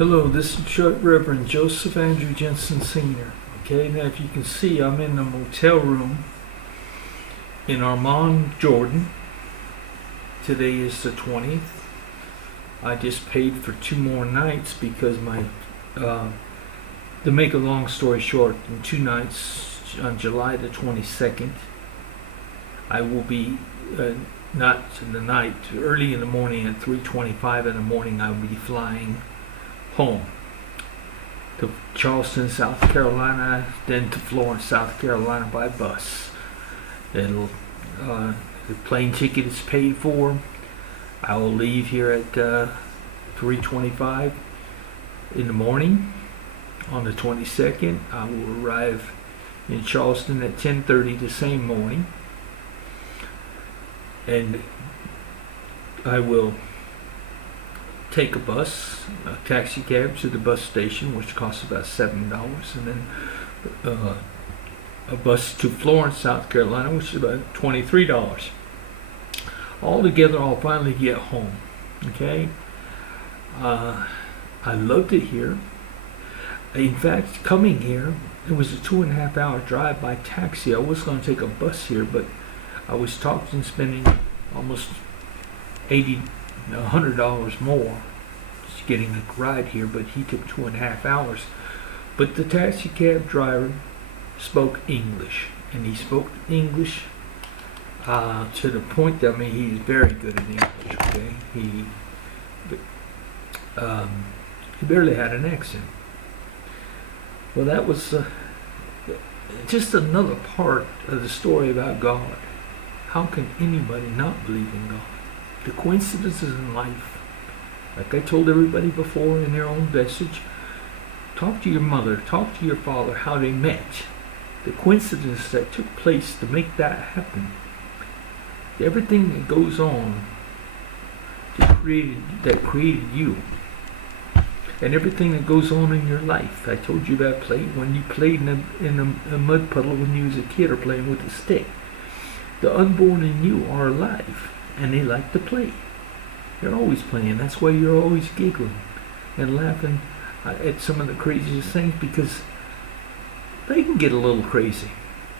Hello, this is Reverend Joseph Andrew Jensen Sr. Okay, now if you can see, I'm in a motel room in Amman, Jordan. Today is the 20th. I just paid for 2 more nights because to make a long story short, in 2 nights on July the 22nd, I will be, not in the night, early in the morning at 3:25 in the morning, I will be flying home to Charleston, South Carolina, then to Florence, South Carolina by bus. The plane ticket is paid for. I will leave here at 3:25 in the morning on the 22nd. I will arrive in Charleston at 10:30 the same morning, and I will take a bus, a taxi cab to the bus station, which costs about $7, and then a bus to Florence, South Carolina, which is about $23. Altogether, I'll finally get home. Okay, I loved it here. In fact, coming here, it was a 2.5 hour drive by taxi. I was going to take a bus here, but I was talked and spending almost $100 more just getting a ride here, but he took 2.5 hours. But the taxi cab driver spoke English, and he spoke English to the point that, I mean, he's very good at English. Okay, he barely had an accent. Well, that was just another part of the story about God. How can anybody not believe in God? The coincidences in life, like I told everybody before in their own message, talk to your mother, talk to your father, how they met, the coincidence that took place to make that happen, everything that goes on that created you, and everything that goes on in your life. I told you that when you played in a mud puddle when you was a kid, or playing with a stick. The unborn in you are alive, and they like to play. They're always playing. That's why you're always giggling and laughing at some of the craziest things, because they can get a little crazy.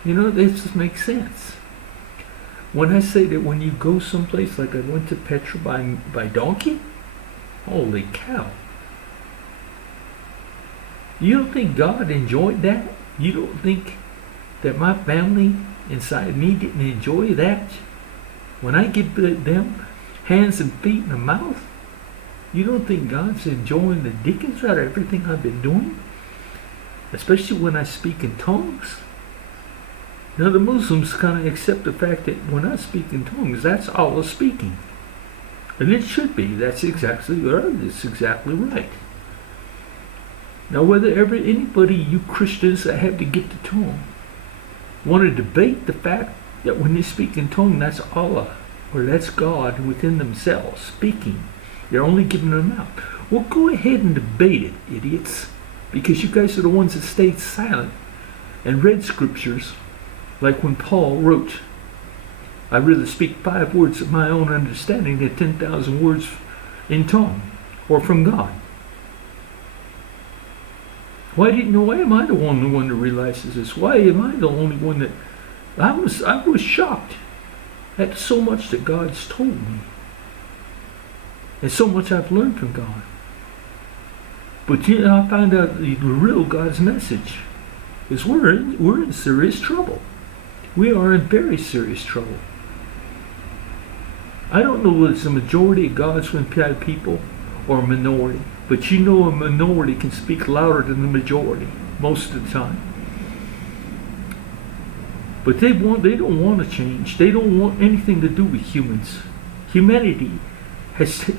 You know, this just makes sense. When I say that when you go someplace, like I went to Petra by donkey, holy cow. You don't think God enjoyed that? You don't think that my family inside me didn't enjoy that? When I give them hands and feet and a mouth, you don't think God's enjoying the dickens out of everything I've been doing? Especially when I speak in tongues. Now the Muslims kind of accept the fact that when I speak in tongues, that's Allah speaking. And it should be. That's exactly right. It's exactly right. Now whether anybody, you Christians that have the gift of tongue, want to debate the fact that when they speak in tongue, that's Allah, or that's God within themselves speaking. They're only giving them out. Well, go ahead and debate it, idiots, because you guys are the ones that stayed silent and read scriptures, like when Paul wrote, "I'd rather speak 5 words of my own understanding than 10,000 words in tongue or from God." Why am I the only one that realizes this? Why am I the only one that... I was shocked at so much that God's told me, and so much I've learned from God. But you know, I found out the real God's message is we're in serious trouble. We are in very serious trouble. I don't know whether it's a majority of God's people or a minority, but you know a minority can speak louder than the majority most of the time. But they don't want to change. They don't want anything to do with humans. Humanity has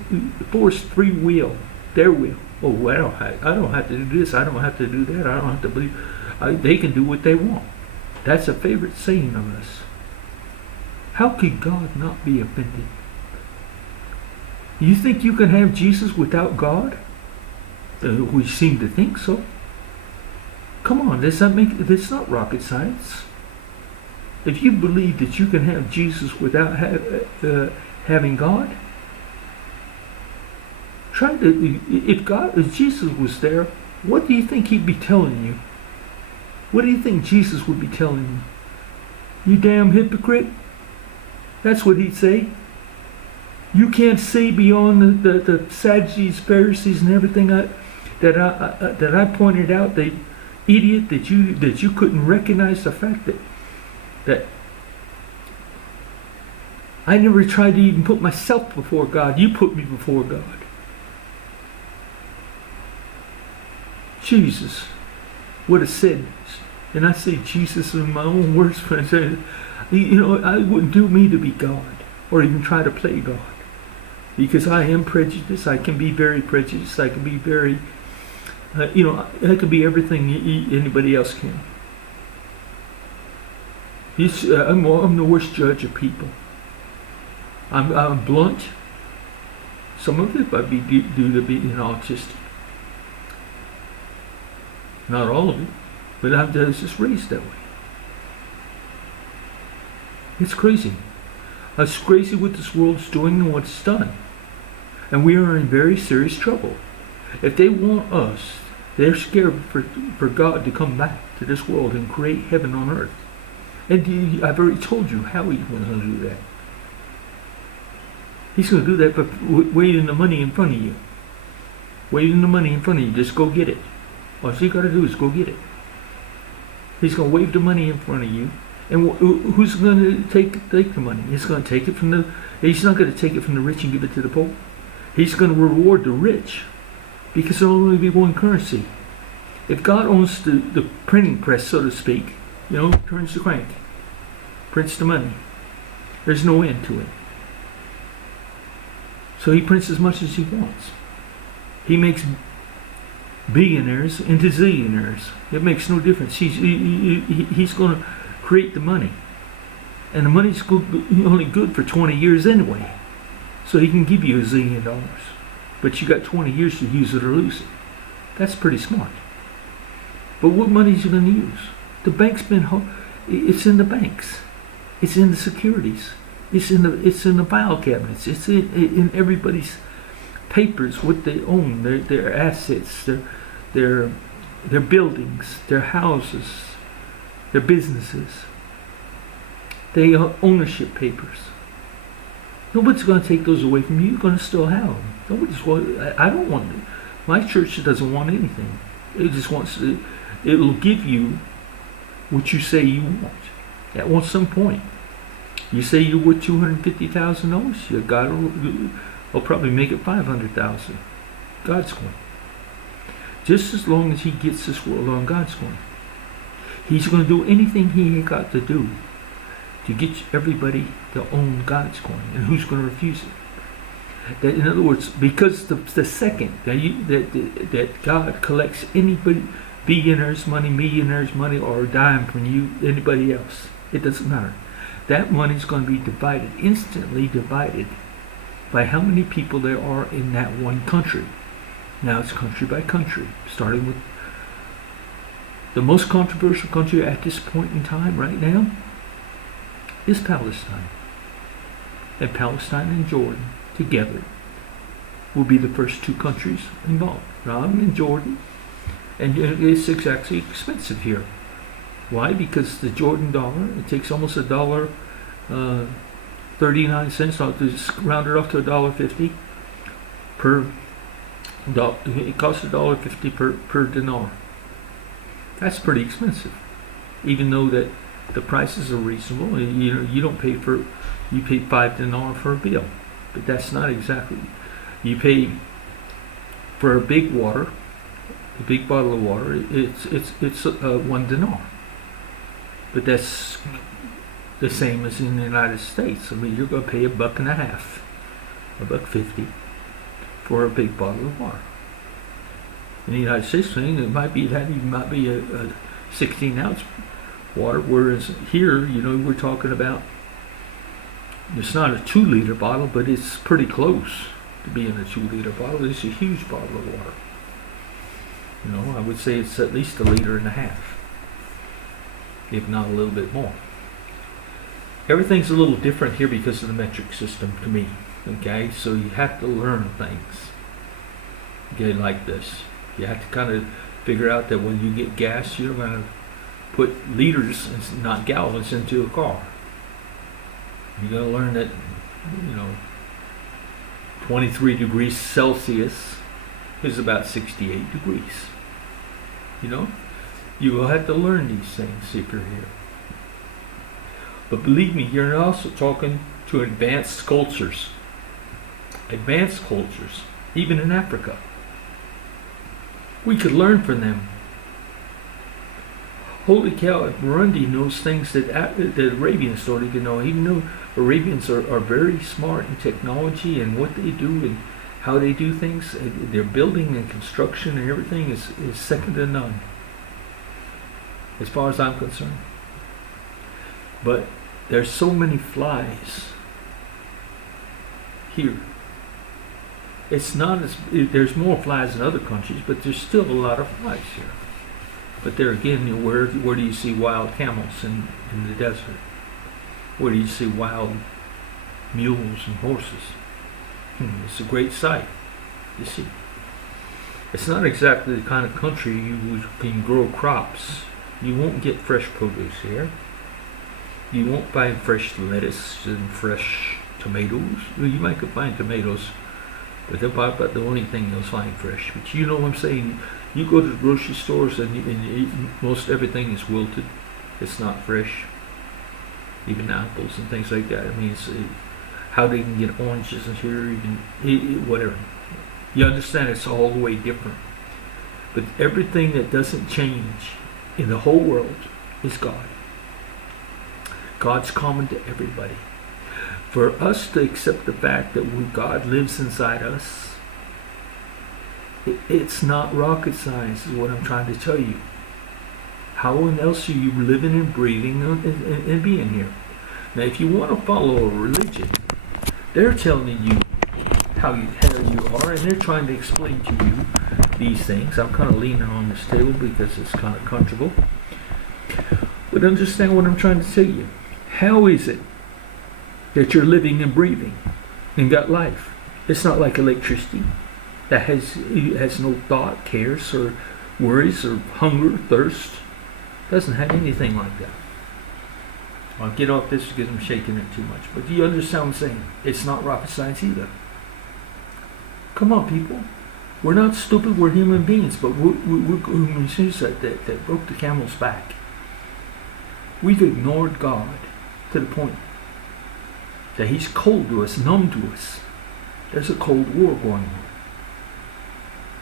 forced free will, their will. Oh, I don't have to do this. I don't have to do that. I don't have to believe. They can do what they want. That's a favorite saying of us. How could God not be offended? You think you can have Jesus without God? We seem to think so. Come on, this not rocket science. If you believe that you can have Jesus without having God, try to, if Jesus was there, what do you think he'd be telling you? What do you think Jesus would be telling you? You damn hypocrite. That's what he'd say. You can't see beyond the Sadducees, Pharisees, and everything that I pointed out. The idiot that you couldn't recognize the fact that I never tried to even put myself before God. You put me before God. Jesus would have said, and I say Jesus in my own words, but I said, I wouldn't do me to be God or even try to play God, because I am prejudiced. I can be very prejudiced. I can be very, I can be everything anybody else can. I'm the worst judge of people. I'm blunt. Some of it might be due to being autistic. Not all of it, but I was just raised that way. It's crazy. It's crazy what this world's doing and what it's done. And we are in very serious trouble. If they want us, they're scared for God to come back to this world and create heaven on earth. And I've already told you how he's going to do that. He's going to do that by waving the money in front of you. Waving the money in front of you. Just go get it. All you got to do is go get it. He's going to wave the money in front of you. And who's going to take the money? He's going to take it from he's not going to take it from the rich and give it to the poor. He's going to reward the rich, because there'll only be one currency. If God owns the printing press, so to speak, turns the crank, prints the money, there's no end to it. So he prints as much as he wants. He makes billionaires into zillionaires. It makes no difference. He's going to create the money, and the money's only good for 20 years anyway. So he can give you $1 zillion, but you got 20 years to use it or lose it. That's pretty smart. But what money is you going to use? The bank's it's in the banks, it's in the securities, it's in the file cabinets, it's in everybody's papers, what they own, their assets, their buildings, their houses, their businesses. They are ownership papers. Nobody's going to take those away from you. You're going to still have them. I don't want it. My church doesn't want anything. It just wants to. It'll give you what you say you want. At some point, you say you're worth $250,000. God will probably make it $500,000. God's going. Just as long as he gets this world on God's going. He's going to do anything he ain't got to do to get everybody to own God's coin. And who's going to refuse it? That, in other words, because the second that God collects anybody, billionaires' money, millionaires' money, or a dime from you, anybody else, it doesn't matter. That money's going to be divided, instantly divided, by how many people there are in that one country. Now it's country by country, starting with the most controversial country at this point in time right now is Palestine. And Palestine and Jordan together will be the first two countries involved. Now I'm in Jordan, and it's exactly expensive here. Why? Because the Jordan dollar, it takes almost $1.39. I'll just round it off to $1.50 per dollar. It costs $1.50 per dinar. That's pretty expensive, even though that the prices are reasonable. You pay $5 dinar for a bill, but that's not exactly. You pay for a big bottle of water. It's $1 dinar, but that's the same as in the United States. I mean, you're going to pay $1.50, $1.50 for a big bottle of water. In the United States, it might be a 16-ounce water, whereas here, we're talking about, it's not a 2-liter bottle, but it's pretty close to being a 2-liter bottle. It's a huge bottle of water. I would say it's at least 1.5 liters, if not a little bit more. Everything's a little different here because of the metric system to me. Okay, so you have to learn things. Okay, like this. You have to kind of figure out that when you get gas, you're going to put liters, and not gallons, into a car. You got to learn that, 23 degrees Celsius is about 68 degrees. You will have to learn these things if you're here. But believe me, you're also talking to advanced cultures. Advanced cultures, even in Africa. We could learn from them. Holy cow, Burundi knows things that the Arabians don't even know. Even though Arabians are very smart in technology and what they do and how they do things, their building and construction and everything is second to none, as far as I'm concerned. But there's so many flies here. It's not as, there's more flies in other countries, but there's still a lot of flies here. But there again, where do you see wild camels in the desert? Where do you see wild mules and horses? It's a great sight, you see. It's not exactly the kind of country you can grow crops. You won't get fresh produce here. You won't find fresh lettuce and fresh tomatoes. Well, you might find tomatoes, but they're about the only thing you'll find fresh. But you know what I'm saying? You go to the grocery stores and most everything is wilted. It's not fresh. Even apples and things like that. I mean, how they can get oranges in here, even whatever. You understand, it's all the way different. But everything that doesn't change in the whole world is God. God's common to everybody. For us to accept the fact that God lives inside us, it's not rocket science, is what I'm trying to tell you. How else are you living and breathing and being here? Now, if you want to follow a religion, they're telling you how you are, and they're trying to explain to you these things. I'm kind of leaning on this table because it's kind of comfortable. But understand what I'm trying to tell you. How is it that you're living and breathing and got life? It's not like electricity that has no thought, cares, or worries, or hunger, thirst. Doesn't have anything like that. I'll get off this because I'm shaking it too much. But do you understand what I'm saying? It's not rocket science either. Come on, people. We're not stupid. We're human beings, but we're human beings that broke the camel's back. We've ignored God to the point that He's cold to us, numb to us. There's a cold war going on.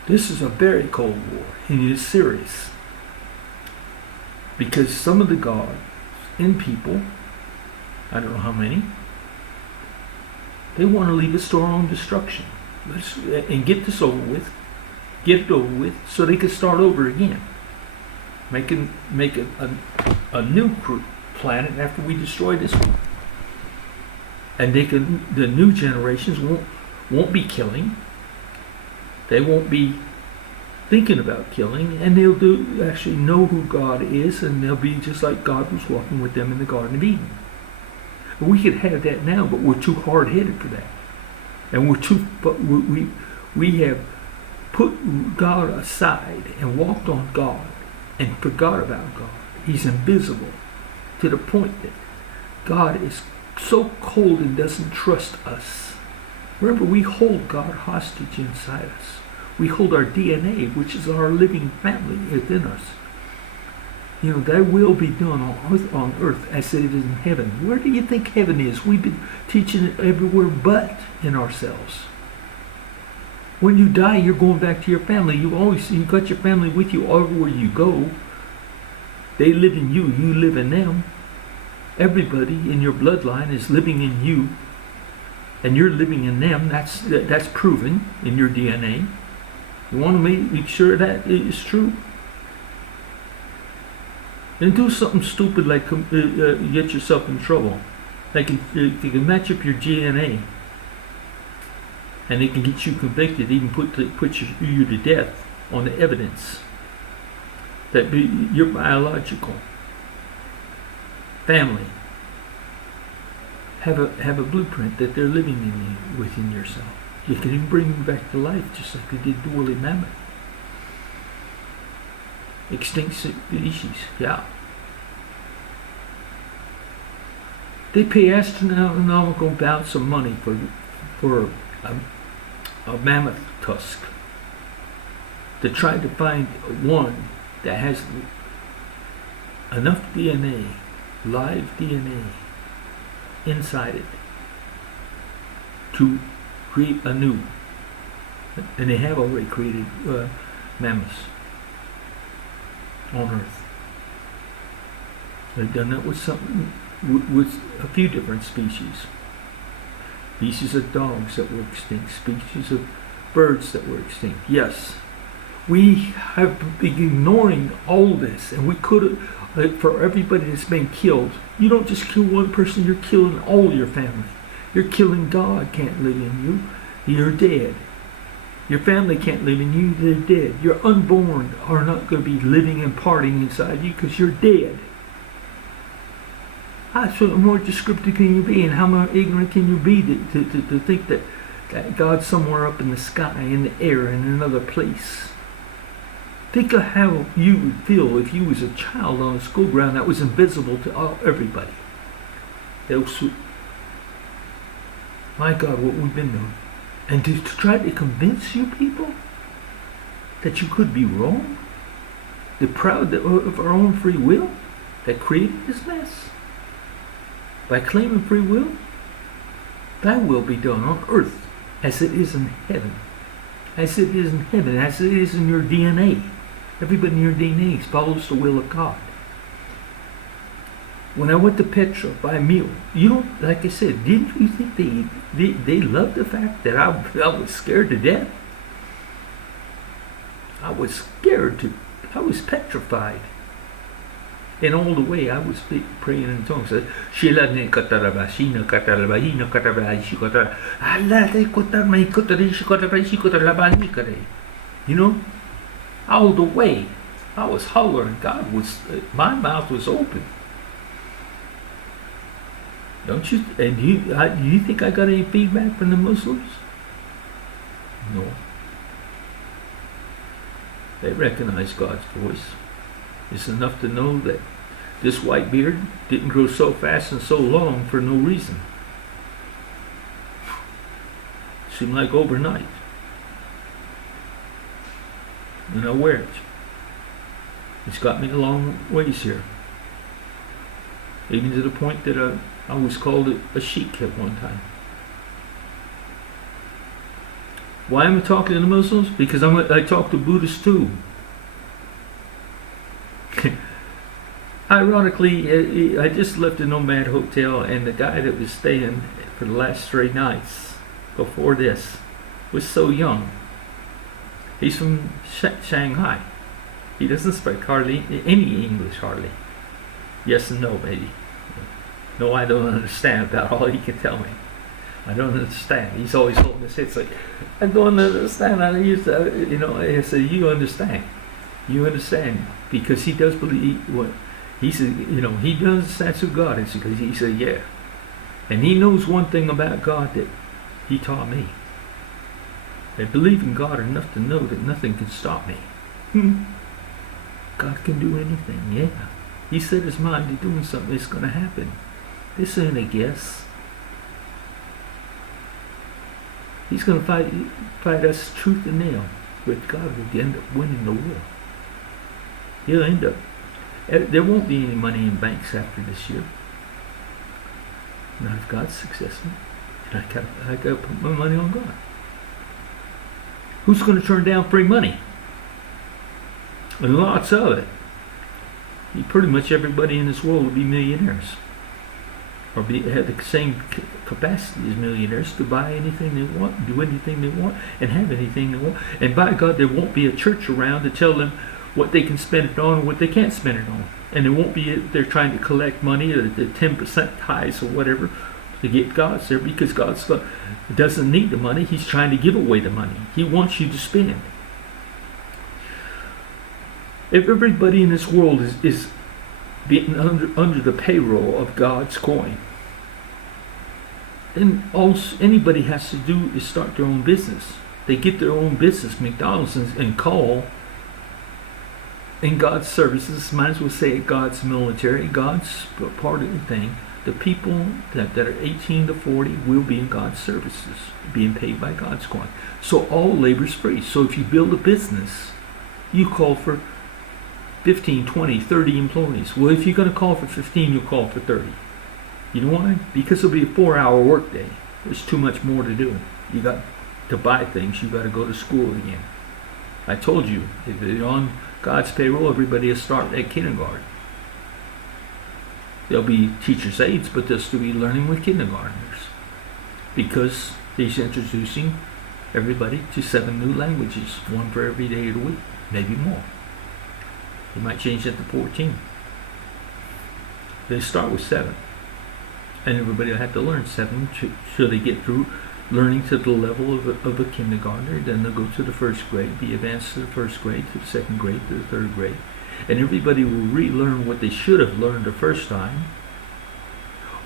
This is a very cold war, and it's serious. Because some of the gods in people, I don't know how many, they want to leave us to our own destruction. And get this over with. Get it over with so they can start over again. Make a new planet after we destroy this one. And the new generations won't be killing. They won't be thinking about killing, and they'll actually know who God is, and they'll be just like God was walking with them in the Garden of Eden. We could have that now, but we're too hard-headed for that. And we have put God aside and walked on God and forgot about God. He's invisible to the point that God is so cold and doesn't trust us. Remember, we hold God hostage inside us. We hold our DNA, which is our living family, within us. Thy will be done on earth as it is in heaven. Where do you think heaven is? We've been teaching it everywhere but in ourselves. When you die, you're going back to your family. You got your family with you everywhere you go. They live in you. You live in them. Everybody in your bloodline is living in you, and you're living in them. That's proven in your DNA. You want to make sure that is true? Then do something stupid like get yourself in trouble. They can match up your DNA, and they can get you convicted, even put you to death on the evidence that your biological family have a blueprint that they're living within yourself. You can even bring him back to life, just like they did the woolly mammoth. Extinct species, yeah. They pay astronomical amounts of money for a mammoth tusk to try to find one that has enough DNA, live DNA, inside it to create a new. And they have already created mammoths on Earth. They've done that with a few different species. Species of dogs that were extinct, species of birds that were extinct. Yes, we have been ignoring all this, and we could have, for everybody that's been killed, you don't just kill one person, you're killing all your family. You're killing God can't live in you, you're dead. Your family can't live in you, they're dead. Your unborn are not going to be living and partying inside you because you're dead. How more descriptive can you be, and how more ignorant can you be to think that God's somewhere up in the sky, in the air, in another place? Think of how you would feel if you was a child on a school ground that was invisible to everybody. My God, what we've been doing. And to try to convince you people that you could be wrong, the proud of our own free will that created this mess, by claiming free will, thy will be done on earth as it is in heaven. As it is in heaven, as it is in your DNA. Everybody in your DNA follows the will of God. When I went to Petra buy a meal, you know, like I said, didn't you think they loved the fact that I was scared to death? I was scared I was petrified. And all the way I was praying in tongues. You know, all the way I was hollering. My mouth was open. Don't you? And do you think I got any feedback from the Muslims? No. They recognize God's voice. It's enough to know that this white beard didn't grow so fast and so long for no reason. Seemed like overnight. And I wear it. It's got me a long ways here. Even to the point that I was called a sheik at one time. Why am I talking to the Muslims? Because I talk to Buddhists too. Ironically, I just left a nomad hotel, and the guy that was staying for the last 3 nights before this was so young. He's from Shanghai. He doesn't speak hardly any English, hardly. Yes and no, maybe. No, I don't understand about all he can tell me. I don't understand. He's always holding his head. It's like, I don't understand. I say, you understand. You understand. Because he does believe what he said, he does, that's who God is. Because he said, yeah. And he knows one thing about God that he taught me. I believe in God enough to know that nothing can stop me. God can do anything, yeah. He set his mind to doing something that's going to happen. This ain't a guess. He's going to fight us tooth and nail, but God will end up winning the war. He'll end up. There won't be any money in banks after this year. Not if God's successful. And I got to put my money on God. Who's going to turn down free money? And lots of it. Pretty much everybody in this world will be millionaires. Or have the same capacity as millionaires to buy anything they want, do anything they want, and have anything they want. And by God, there won't be a church around to tell them what they can spend it on and what they can't spend it on. And there won't be, they're trying to collect money, or the 10% tithes or whatever, to get God's there, because God doesn't need the money. He's trying to give away the money. He wants you to spend. If everybody in this world is being under the payroll of God's coin, And all anybody has to do is start their own business. They get their own business, McDonald's, and call in God's services, might as well say God's military, God's part of the thing. The people that are 18 to 40 will be in God's services, being paid by God's coin. So all labor is free. So if you build a business, you call for 15, 20, 30 employees. Well, if you're going to call for 15, you'll call for 30. You know why? Because it'll be a 4-hour workday. There's too much more to do. You got to buy things. You got to go to school again. I told you, if you're on God's payroll, everybody will start at kindergarten. There'll be teachers' aides, but they'll still be learning with kindergartners, because he's introducing everybody to 7 new languages, one for every day of the week, maybe more. He might change that to 14. They start with 7, and everybody will have to learn 7 till they get through learning to the level of a kindergartner. Then they'll go to the 1st grade, be advanced to the 1st grade, to the 2nd grade, to the 3rd grade. And everybody will relearn what they should have learned the first time,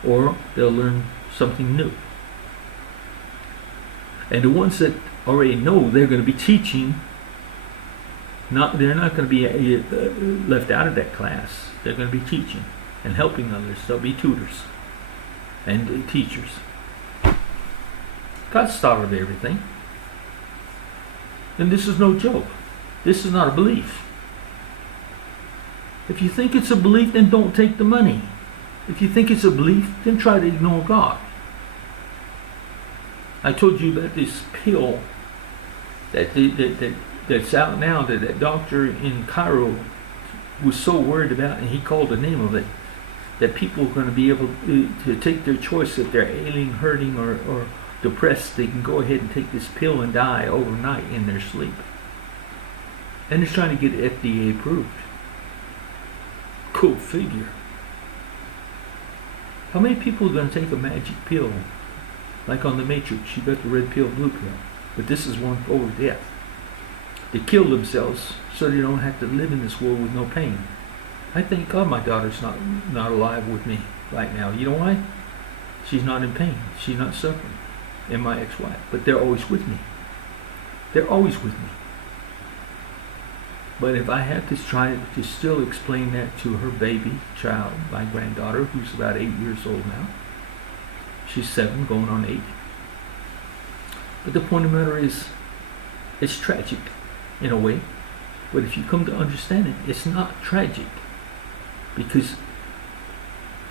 or they'll learn something new. And the ones that already know, they're going to be teaching. They're not going to be left out of that class. They're going to be teaching and helping others. They'll be tutors and teachers. God started everything. And this is no joke. This is not a belief. If you think it's a belief, then don't take the money. If you think it's a belief, then try to ignore God. I told you about this pill that's out now that that doctor in Cairo was so worried about, and he called the name of it, that people are going to be able to take their choice. If they're ailing, hurting, or depressed, they can go ahead and take this pill and die overnight in their sleep. And they're trying to get it FDA approved. Cool figure. How many people are going to take a magic pill, like on the Matrix? You got the red pill, blue pill, but this is one over death. They kill themselves so they don't have to live in this world with no pain. I thank God my daughter's not alive with me right now. You know why? She's not in pain. She's not suffering. And my ex-wife, but they're always with me. They're always with me. But if I had to try to still explain that to her baby child, my granddaughter, who's about 8 years old now, she's 7, going on 8. But the point of the matter is, it's tragic in a way. But if you come to understand it, it's not tragic, because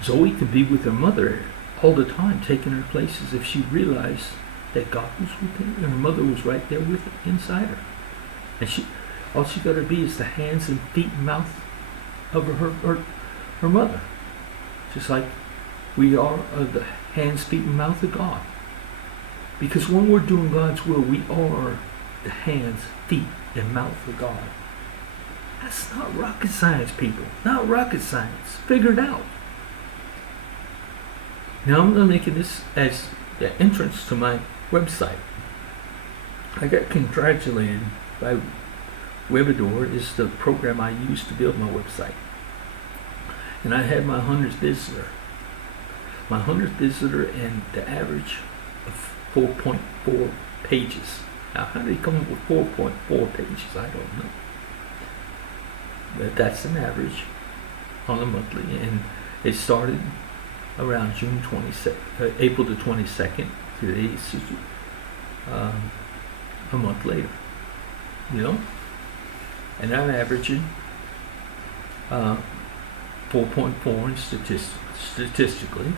Zoe could be with her mother all the time, taking her places, if she realized that God was with her and her mother was right there with her, inside her. And all she got to be is the hands and feet and mouth of her mother. Just like we are the hands, feet, and mouth of God. Because when we're doing God's will, we are the hands, feet, and mouth of God. That's not rocket science, people. Not rocket science. Figure it out. Now I'm making this as the entrance to my website. I got congratulated by Webador, is the program I use to build my website. And I had my 100th visitor. My 100th visitor, and the average of 4.4 pages. Now, how did he come up with 4.4 pages? I don't know. But that's an average on a monthly. And it started around April the 22nd. Today is a month later. You know? And I'm averaging 4.4 in statistically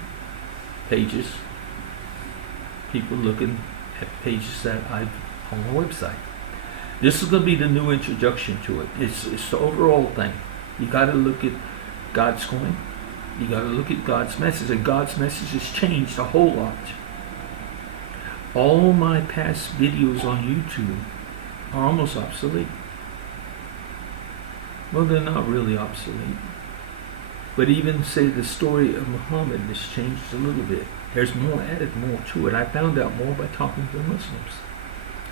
pages. People looking at pages that I've on the website. This is going to be the new introduction to it. It's the overall thing. You got to look at God's coin. You got to look at God's message, and God's message has changed a whole lot. All my past videos on YouTube are almost obsolete. Well, they're not really obsolete. But even say the story of Muhammad has changed a little bit. There's more added, more to it. I found out more by talking to the Muslims.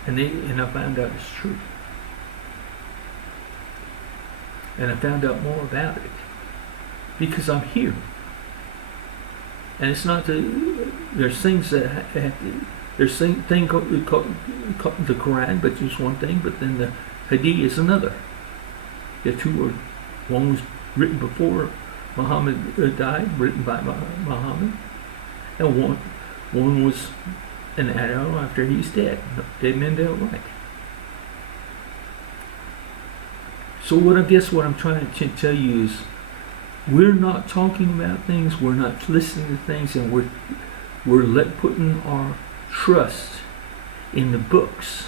And I found out it's true. And I found out more about it. Because I'm here. And it's not there's things that have to, there's thing called the Quran, but it's one thing, but then the Hadith is another. The two are, one was written before Muhammad died, written by Muhammad, and one was an add-on after he's dead. Dead men don't like. So what I'm trying to tell you is, we're not talking about things, we're not listening to things, and we're putting our trust in the books,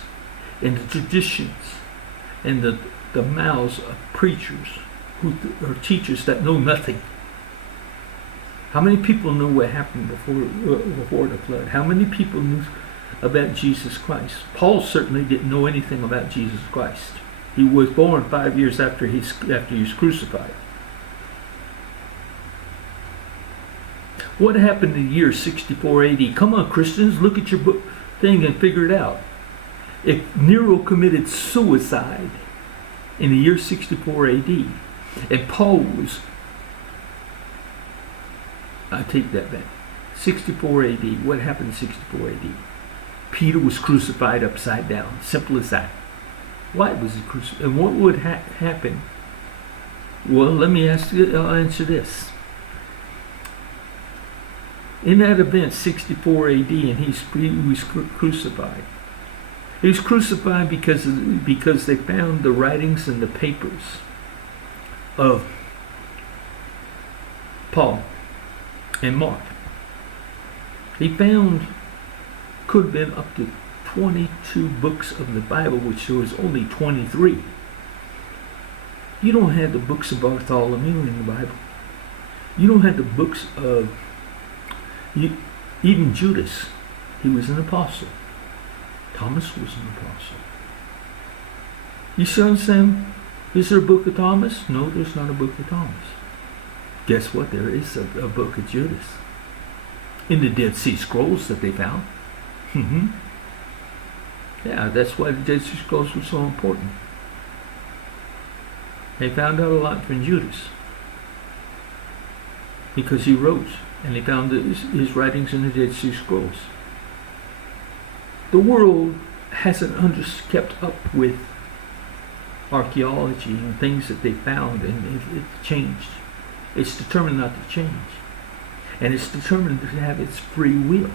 in the traditions, in the mouths of preachers or teachers that know nothing. How many people know what happened before the flood? How many people knew about Jesus Christ? Paul certainly didn't know anything about Jesus Christ. He was born 5 years after he was crucified. What happened in the year 64 AD? Come on, Christians, look at your book thing and figure it out. If Nero committed suicide in the year 64 AD, and Paul was, I take that back, 64 AD, what happened in 64 AD? Peter was crucified upside down, simple as that. Why was he crucified? And what would happen? Well, I'll answer this. In that event, 64 AD, and he was crucified. He was crucified because they found the writings and the papers of Paul and Mark. He found, could have been up to 22 books of the Bible, which there was only 23. You don't have the books of Bartholomew in the Bible. You don't have the books of even Judas. He was an apostle. Thomas was an apostle. You see what I'm saying? Is there a book of Thomas? No, there's not a book of Thomas. Guess what? There is a book of Judas in the Dead Sea Scrolls that they found. Yeah, that's why the Dead Sea Scrolls were so important. They found out a lot from Judas because he wrote, and they found his writings in the Dead Sea Scrolls. The world hasn't kept up with archaeology and things that they found, and it's changed. It's determined not to change, and it's determined to have its free will.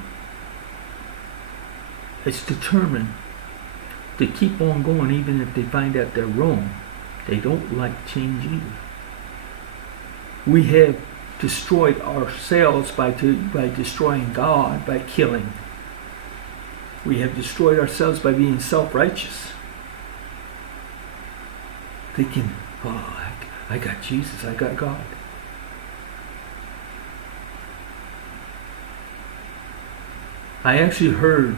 It's determined to keep on going even if they find out they're wrong. They don't like change either. We have destroyed ourselves by destroying God, by killing. We have destroyed ourselves by being self-righteous. Thinking, oh, I got Jesus, I got God. I actually heard,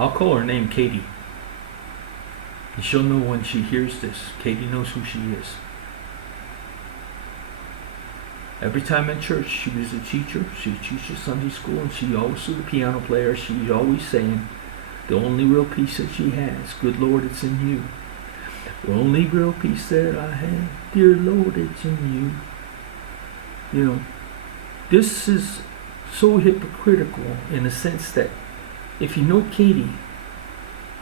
I'll call her name Katie. And she'll know when she hears this. Katie knows who she is. Every time in church, she was a teacher. She teaches Sunday school, and she always was a piano player. She's always saying, the only real peace that she has, good Lord, it's in you. The only real peace that I have, dear Lord, it's in you. You know, this is so hypocritical in the sense that if you know Katie,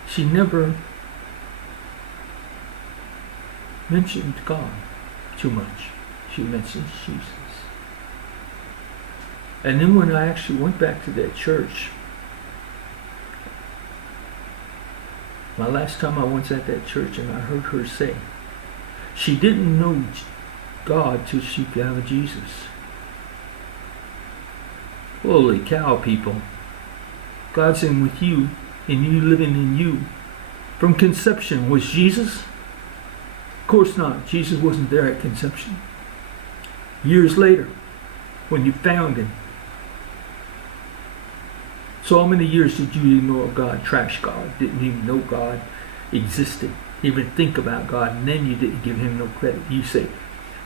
she never mentioned God too much. She mentioned Jesus. And then when I actually went back to that church, my last time I went at that church, and I heard her say, she didn't know God till she found Jesus. Holy cow, people. God's in with you, and you living in you. From conception, was Jesus? Of course not. Jesus wasn't there at conception. Years later, when you found him. So how many years did you ignore God, trash God, didn't even know God existed, even think about God, and then you didn't give him no credit? You say,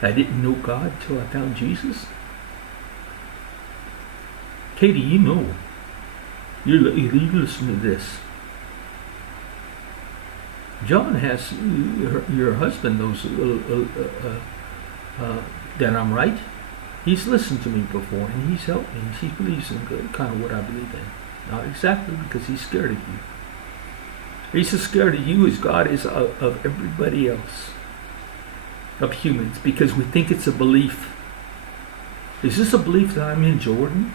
I didn't know God till I found Jesus? Katie, you know. You listen to this. John has, your husband knows that I'm right. He's listened to me before, and he's helped me. He believes in kind of what I believe in. Not exactly because he's scared of you. He's as scared of you as God is of everybody else, of humans, because we think it's a belief. Is this a belief that I'm in Jordan?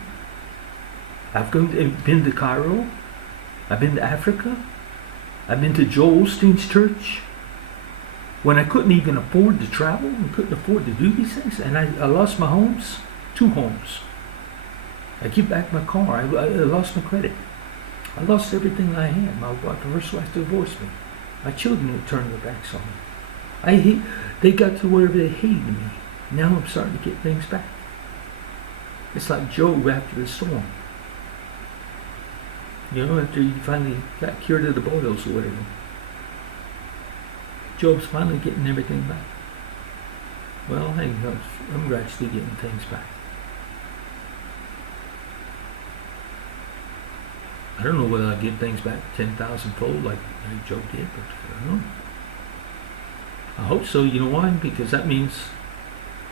I've been to Cairo. I've been to Africa. I've been to Joel Osteen's church. When I couldn't even afford to travel and couldn't afford to do these things, and I lost my homes, 2 homes. I give back my car. I lost my credit. I lost everything I had. My first wife divorced me. My children would turn their backs on me. They got to wherever they hated me. Now I'm starting to get things back. It's like Job after the storm. You know, after he finally got cured of the boils or whatever. Job's finally getting everything back. Well, I'm gradually getting things back. I don't know whether I'll get things back 10,000 fold like Job did, but I don't know. I hope so. You know why? Because that means,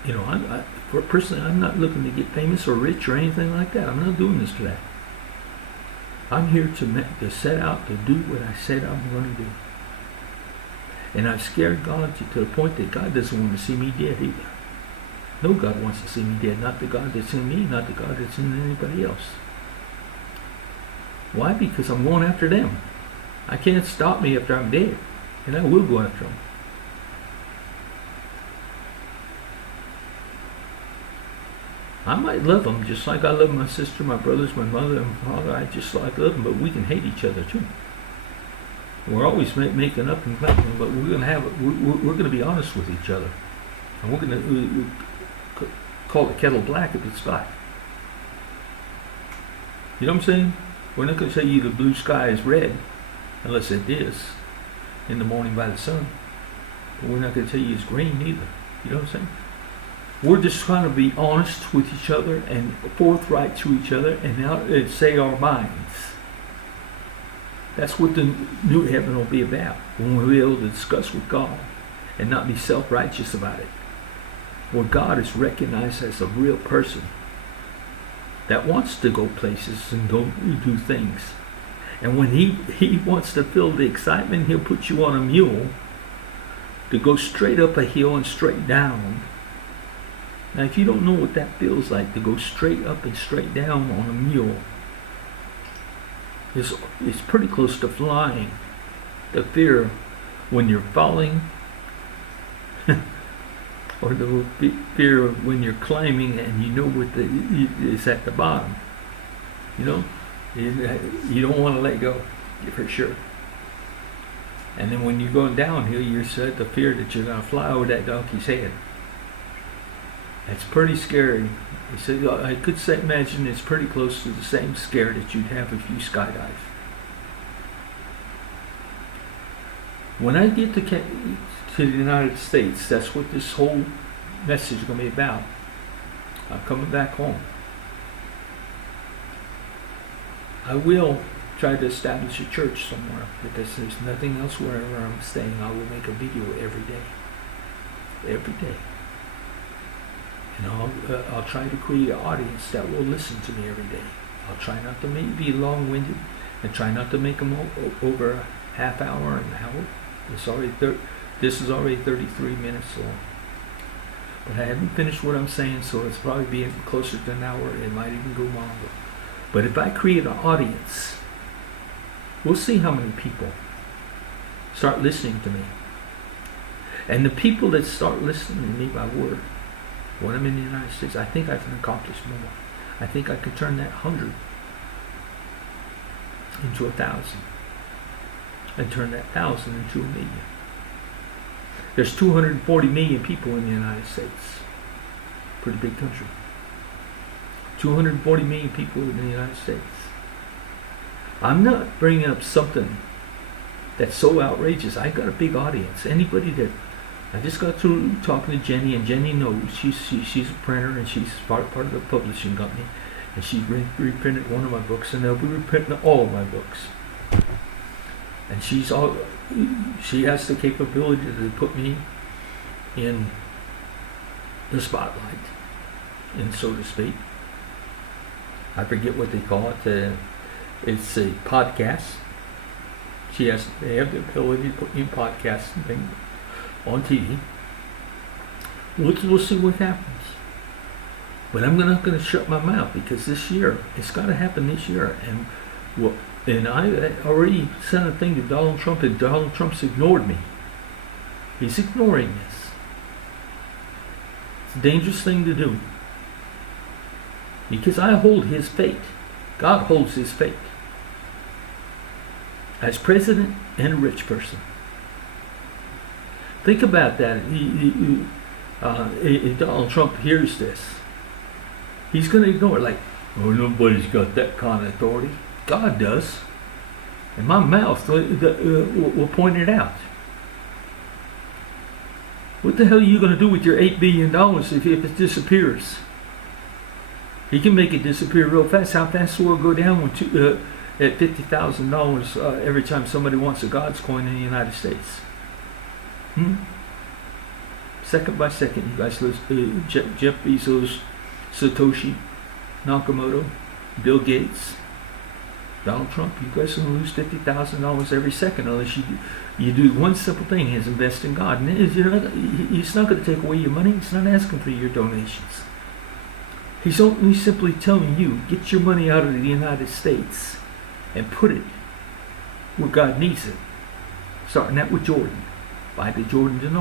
you know, personally, I'm not looking to get famous or rich or anything like that. I'm not doing this for that. I'm here to set out to do what I said I'm going to do. And I've scared God to the point that God doesn't want to see me dead either. No God wants to see me dead. Not the God that's in me, not the God that's in anybody else. Why? Because I'm going after them. I can't stop me after I'm dead. And I will go after them. I might love them just like I love my sister, my brothers, my mother, and father. I just like love them, but we can hate each other too. We're always making up and fighting, but we're going to be honest with each other, and we're going to call the kettle black if it's black. You know what I'm saying? We're not going to tell you the blue sky is red, unless it is in the morning by the sun. But we're not going to tell you it's green either. You know what I'm saying? We're just trying to be honest with each other and forthright to each other and say our minds. That's what the new heaven will be about, when we'll be able to discuss with God and not be self-righteous about it. Where God is recognized as a real person that wants to go places and go do things. And when he wants to feel the excitement, he'll put you on a mule to go straight up a hill and straight down. Now, if you don't know what that feels like, to go straight up and straight down on a mule, it's pretty close to flying. The fear when you're falling, or the fear of when you're climbing and you know what is at the bottom. You know, you don't want to let go, for sure. And then when you're going downhill, you're set the fear that you're going to fly over that donkey's head. It's pretty scary. He said, I could imagine it's pretty close to the same scare that you'd have if you skydive. When I get to the United States, that's what this whole message is going to be about. I'm coming back home. I will try to establish a church somewhere, because there's nothing else wherever I'm staying. I will make a video every day. Every day. And I'll try to create an audience that will listen to me every day. I'll try not to be long-winded, and try not to make them over a half hour, an hour. This is already 33 minutes long. But I haven't finished what I'm saying, so it's probably being closer to an hour. It might even go longer. But if I create an audience, we'll see how many people start listening to me. And the people that start listening to me by word, when I'm in the United States, I think I can accomplish more. I think I can turn that 100 into 1,000, and turn that 1,000 into 1 million. There's 240 million people in the United States. Pretty big country. 240 million people in the United States. I'm not bringing up something that's so outrageous. I got a big audience. Anybody that I just got through talking to Jenny, and Jenny knows she's a printer, and she's part of the publishing company, and she reprinted one of my books, and they'll be reprinting all of my books. And she has the capability to put me in the spotlight, and so to speak. I forget what they call it. It's a podcast. They have the ability to put in podcasts and things on TV. We'll see what happens. But I'm not going to shut my mouth, because this year, it's got to happen this year. And I already sent a thing to Donald Trump, and Donald Trump's ignored me. He's ignoring this. It's a dangerous thing to do. Because I hold his fate. God holds his fate. As president and a rich person. Think about that. If Donald Trump hears this, he's going to ignore it, like, oh, nobody's got that kind of authority. God does. And my mouth will point it out. What the hell are you going to do with your $8 billion if it disappears? He can make it disappear real fast. How fast will it go down at $50,000 every time somebody wants a God's coin in the United States? Second by second, you guys listen. Jeff Bezos, Satoshi Nakamoto, Bill Gates, Donald Trump. You guys are going to lose $50,000 every second unless you do one simple thing: is invest in God. And he's not going to take away your money. He's not asking for your donations. He's only simply telling you, get your money out of the United States and put it where God needs it. Starting out with Jordan. Buy the Jordans and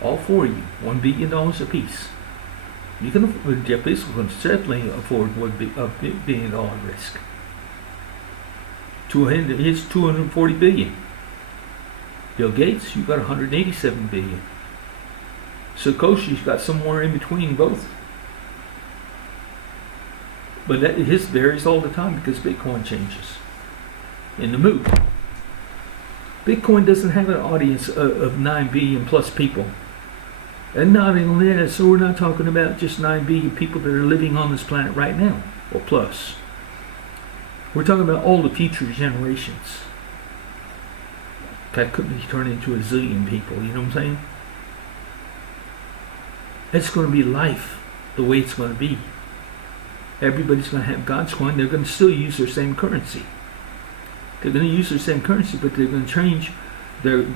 all four of you, $1 billion apiece. You can afford, Jeff Bezos can certainly afford $1 billion risk. Here's $240 billion. Bill Gates, you got $187 billion. Satoshi's got somewhere in between both. But his varies all the time because Bitcoin changes in the mood. Bitcoin doesn't have an audience of 9 billion plus people. And not only that, so we're not talking about just 9 billion people that are living on this planet right now, or plus. We're talking about all the future generations. That could be turned into a zillion people, you know what I'm saying? It's going to be life the way it's going to be. Everybody's going to have God's coin. They're going to still use their same currency. They're going to use their same currency, but they're going to change the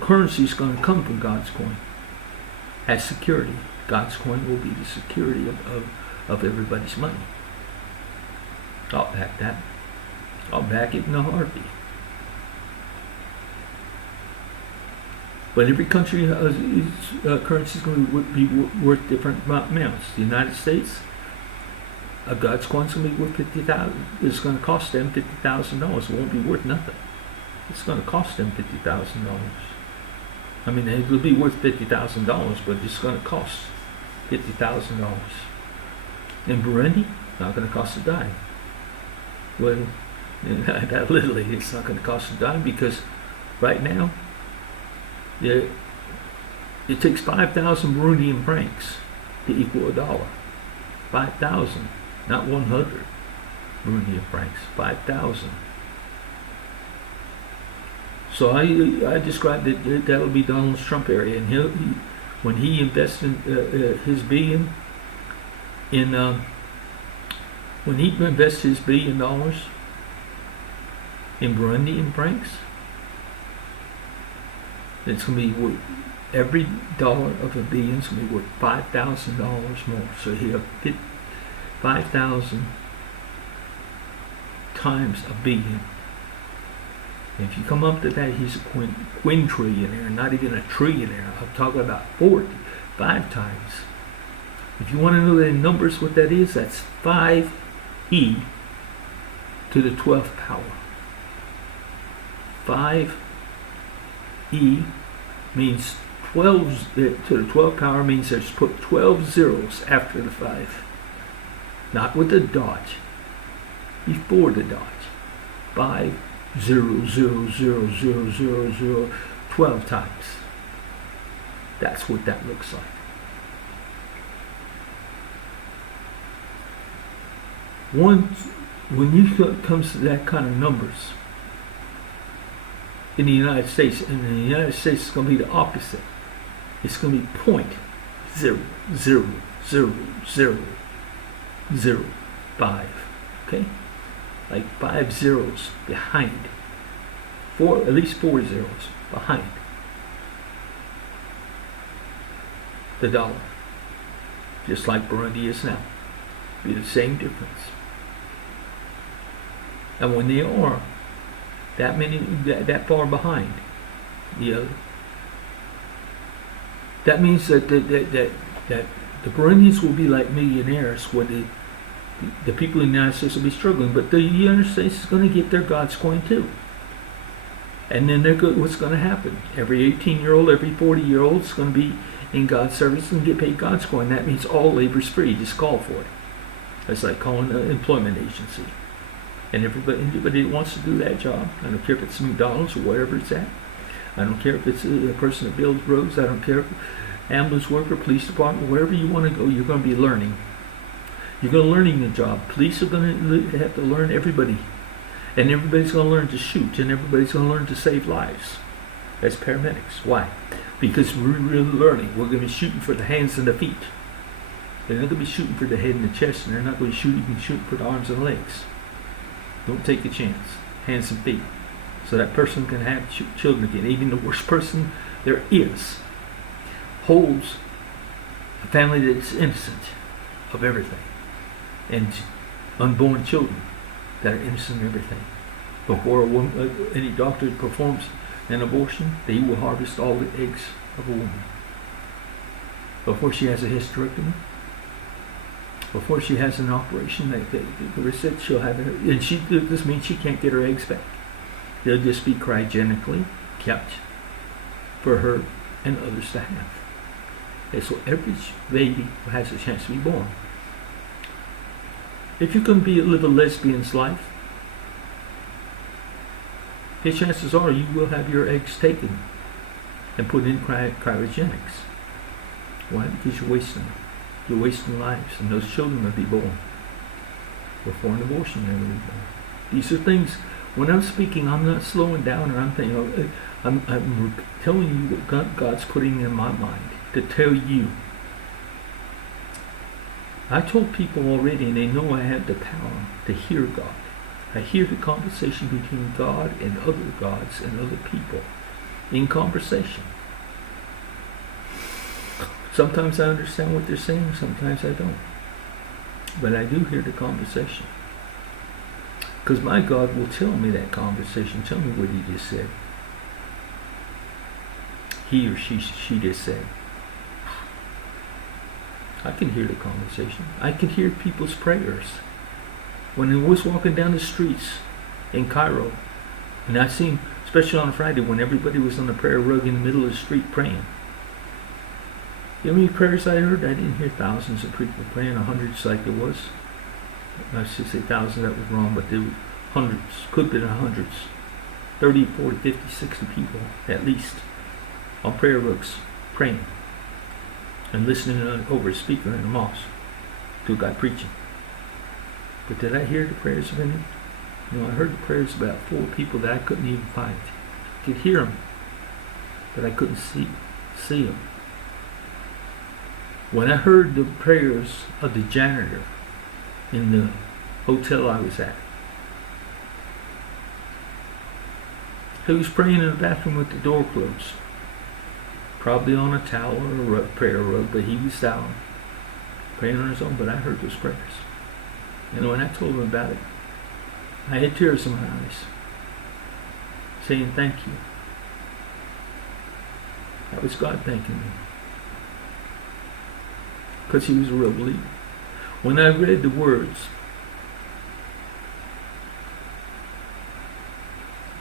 currency is going to come from God's coin as security. God's coin will be the security of everybody's money. I'll back that. I'll back it in a heartbeat. But every country currency is going to be worth different amounts. The United States, a God's coin is going to be worth $50,000. It's going to cost them $50,000. It won't be worth nothing. It's going to cost them $50,000. I mean, it will be worth $50,000, but it's going to cost $50,000. In Burundi, not going to cost a dime. Well, that literally, it's not going to cost a dime because right now, it takes 5,000 Burundian francs to equal a dollar. 5,000, not 100 Burundian francs. 5,000. So I described it. That'll be Donald Trump area, and when he invests in his billion in when he invests his $1 billion in Burundian francs, it's going to be worth, every dollar of $1 billion is going to be worth $5,000 more. So he have 5,000 times $1 billion. And if you come up to that, he's a quintrillionaire, not even a trillionaire. I'm talking about 5 times. If you want to know the numbers, what that is, that's 5e to the 12th power. 5e means 12 to the 12th power means there's put 12 zeros after the 5. Not with the dot. Before the dot. 5 0 0 0 0 0 0 12 times. That's what that looks like. When it comes to that kind of numbers in the United States, and in the United States it's going to be the opposite. It's going to be 0, 0, 0, 0, 0, 5. Okay? Like 5 zeros behind. At least 4 zeros behind the dollar. Just like Burundi is now. Be the same difference. And when they are that far behind the other, that means that the Burundians will be like millionaires, where the people in the United States will be struggling, but the United States is going to get their God's coin too. And then what's going to happen? Every 18-year-old, every 40-year-old is going to be in God's service and get paid God's coin. That means all labor is free. Just call for it. It's like calling an employment agency. And anybody that wants to do that job, I don't care if it's McDonald's or wherever it's at. I don't care if it's a person that builds roads. I don't care if ambulance worker, police department, wherever you want to go, you're going to be learning. You're going to learning the job. Police are going to have to learn everybody. And everybody's going to learn to shoot. And everybody's going to learn to save lives as paramedics. Why? Because we're really learning. We're going to be shooting for the hands and the feet. They're not going to be shooting for the head and the chest. And they're not going to be shooting for the arms and legs. Don't take a chance. Hands and feet. So that person can have children again. Even the worst person there is holds a family that's innocent of everything. And unborn children that are innocent of everything. Before any doctor performs an abortion, they will harvest all the eggs of a woman. Before she has a hysterectomy, before she has an operation, they said she'll have it, and this means she can't get her eggs back. They'll just be cryogenically kept for her and others to have. And so every baby has a chance to be born. If you can live a lesbian's life, the chances are you will have your eggs taken and put in cryogenics. Why? Because you're wasting them. You're wasting lives, and those children will be born before an abortion. They will be born. These are things. When I'm speaking, I'm not slowing down, or I'm thinking. I'm telling you what God's putting in my mind to tell you. I told people already, and they know I have the power to hear God. I hear the conversation between God and other gods and other people in conversation. Sometimes I understand what they're saying, sometimes I don't. But I do hear the conversation. Because my God will tell me that conversation, tell me what he just said. He or she just said. I can hear the conversation. I can hear people's prayers. When I was walking down the streets in Cairo, and I seen, especially on a Friday, when everybody was on the prayer rug in the middle of the street praying. You know how many prayers I heard? I didn't hear thousands of people praying, or hundreds like there was. I should say thousands, that was wrong, but there were hundreds, could have been hundreds. 30, 40, 50, 60 people, at least, on prayer rugs, praying. And listening over a speaker in the mosque to a guy preaching. But did I hear the prayers of any? No, I heard the prayers of about 4 people that I couldn't even find. I could hear them, but I couldn't see them. When I heard the prayers of the janitor in the hotel I was at, he was praying in the bathroom with the door closed. Probably on a towel or a prayer rug, but he was down praying on his own, but I heard those prayers. And when I told him about it, I had tears in my eyes, saying thank you. That was God thanking me. Because he was a real believer. When I read the words,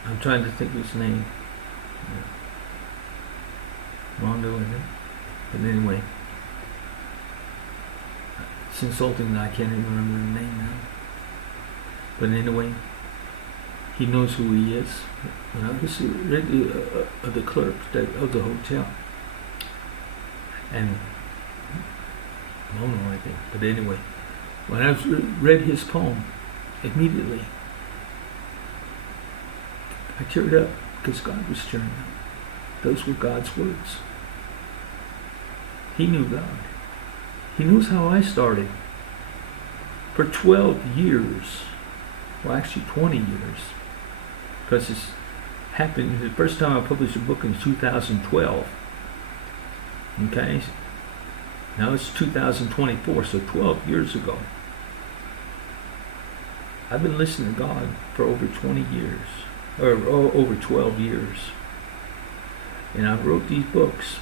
I'm trying to think of his name. Rondo, isn't it? But anyway, it's insulting that I can't even remember the name now. But anyway, he knows who he is. When I was read the clerk of the hotel, and Mono, I think. But anyway, when I read his poem, immediately I teared up because God was tearing up. Those were God's words. He knew God. He knows how I started. For 12 years, well actually 20 years, because it's happened, the first time I published a book in 2012. Okay? Now it's 2024, so 12 years ago. I've been listening to God for over 20 years, or over 12 years. And I wrote these books.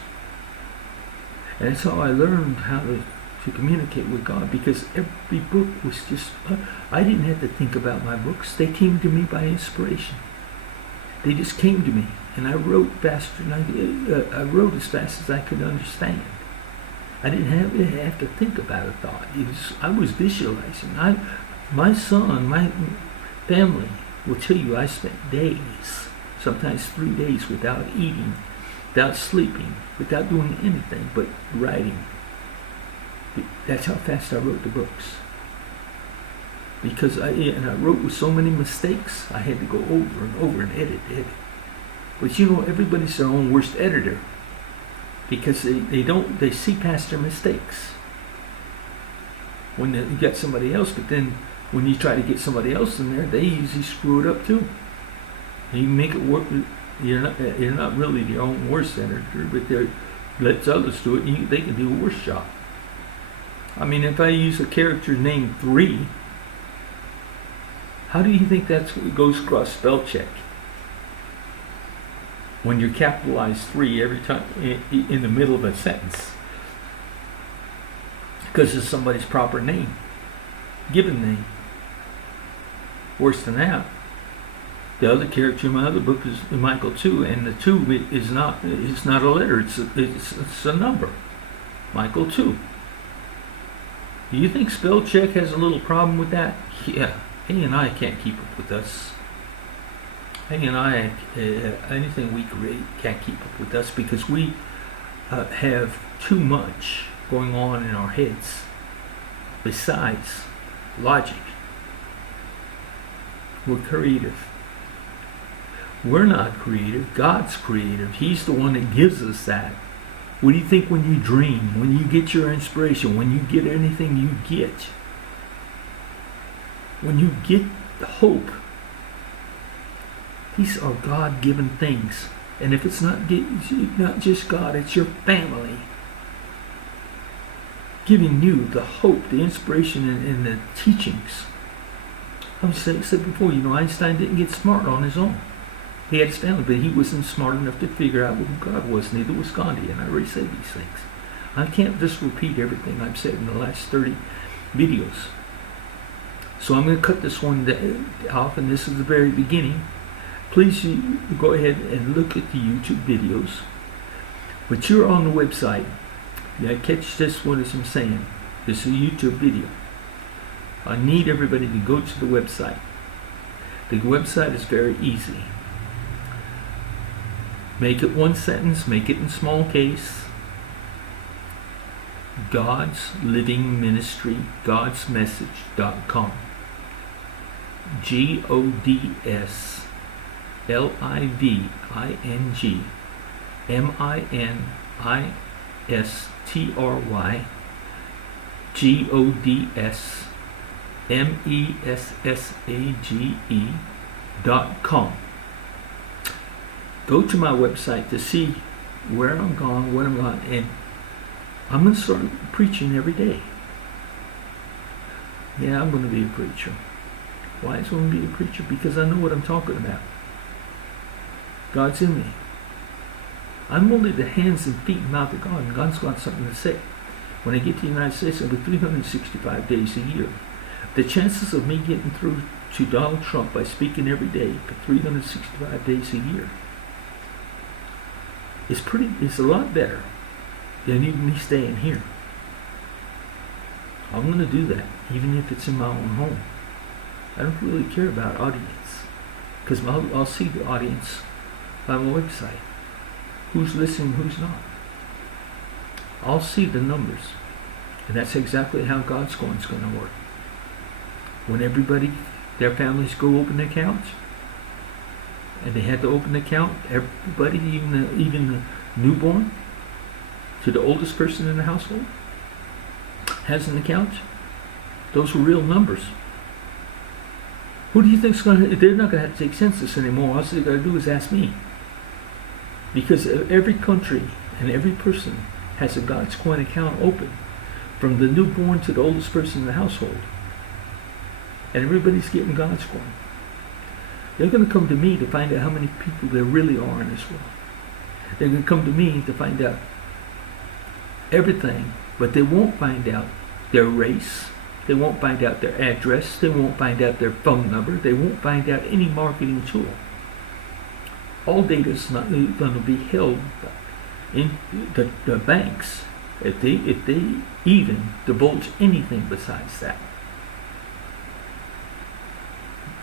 And that's how I learned how to communicate with God, because every book was just, I didn't have to think about my books. They came to me by inspiration. They just came to me. And I wrote faster than I wrote as fast as I could understand. I didn't have to think about a thought. I was visualizing. My son, my family will tell you I spent days, sometimes 3 days without eating, without sleeping, without doing anything but writing. That's how fast I wrote the books. Because I wrote with so many mistakes, I had to go over and over and edit. But you know, everybody's their own worst editor, because they see past their mistakes when you get somebody else. But then when you try to get somebody else in there, they usually screw it up too. You make it work. You're not really your own worst editor, but they let others do it. They can do a worse job. I mean, if I use a character named 3, how do you think that goes across spell check? When you capitalize 3 every time in the middle of a sentence, because it's somebody's proper name, given name. Worse than that, the other character in my other book is Michael 2, and the 2 is not a letter; it's a number. Michael 2. Do you think spell check has a little problem with that? Yeah, A&I can't keep up with us. A&I, anything we create can't keep up with us, because we have too much going on in our heads besides logic. We're creative. We're not creative. God's creative. He's the one that gives us that. What do you think when you dream, when you get your inspiration, when you get anything you get? When you get the hope, these are God-given things. And if it's not just God, it's your family giving you the hope, the inspiration, and the teachings. I've said before, Einstein didn't get smart on his own. He had his family, but he wasn't smart enough to figure out who God was. Neither was Gandhi, and I already said these things. I can't just repeat everything I've said in the last 30 videos. So I'm going to cut this one off, and this is the very beginning. Please go ahead and look at the YouTube videos. But you're on the website. Yeah, catch this one as I'm saying. This is a YouTube video. I need everybody to go to the website. The website is very easy. Make it one sentence, make it in small case. God's Living Ministry, GodsMessage.com. GodsMessage.com. Go to my website to see where I'm going, what I'm going, and I'm going to start preaching every day. Yeah, I'm going to be a preacher. Why is I going to be a preacher? Because I know what I'm talking about. God's in me. I'm only the hands and feet and mouth of God, and God's got something to say. When I get to the United States, I'll be 365 days a year. The chances of me getting through to Donald Trump by speaking every day for 365 days a year is a lot better than even me staying here. I'm going to do that, even if it's in my own home. I don't really care about audience, because I'll see the audience on my website. Who's listening, who's not. I'll see the numbers. And that's exactly how God's going to work. When everybody, their families go open accounts, and they had to open an account, everybody, even the newborn, to the oldest person in the household has an account. Those were real numbers. Who do you think's going to? They're not going to have to take census anymore. All they got to do is ask me. Because every country and every person has a God's coin account open, from the newborn to the oldest person in the household. And everybody's getting God's coin. They're going to come to me to find out how many people there really are in this world. They're going to come to me to find out everything, but they won't find out their race. They won't find out their address. They won't find out their phone number. They won't find out any marketing tool. All data is not going to be held in the banks if they even divulge anything besides that.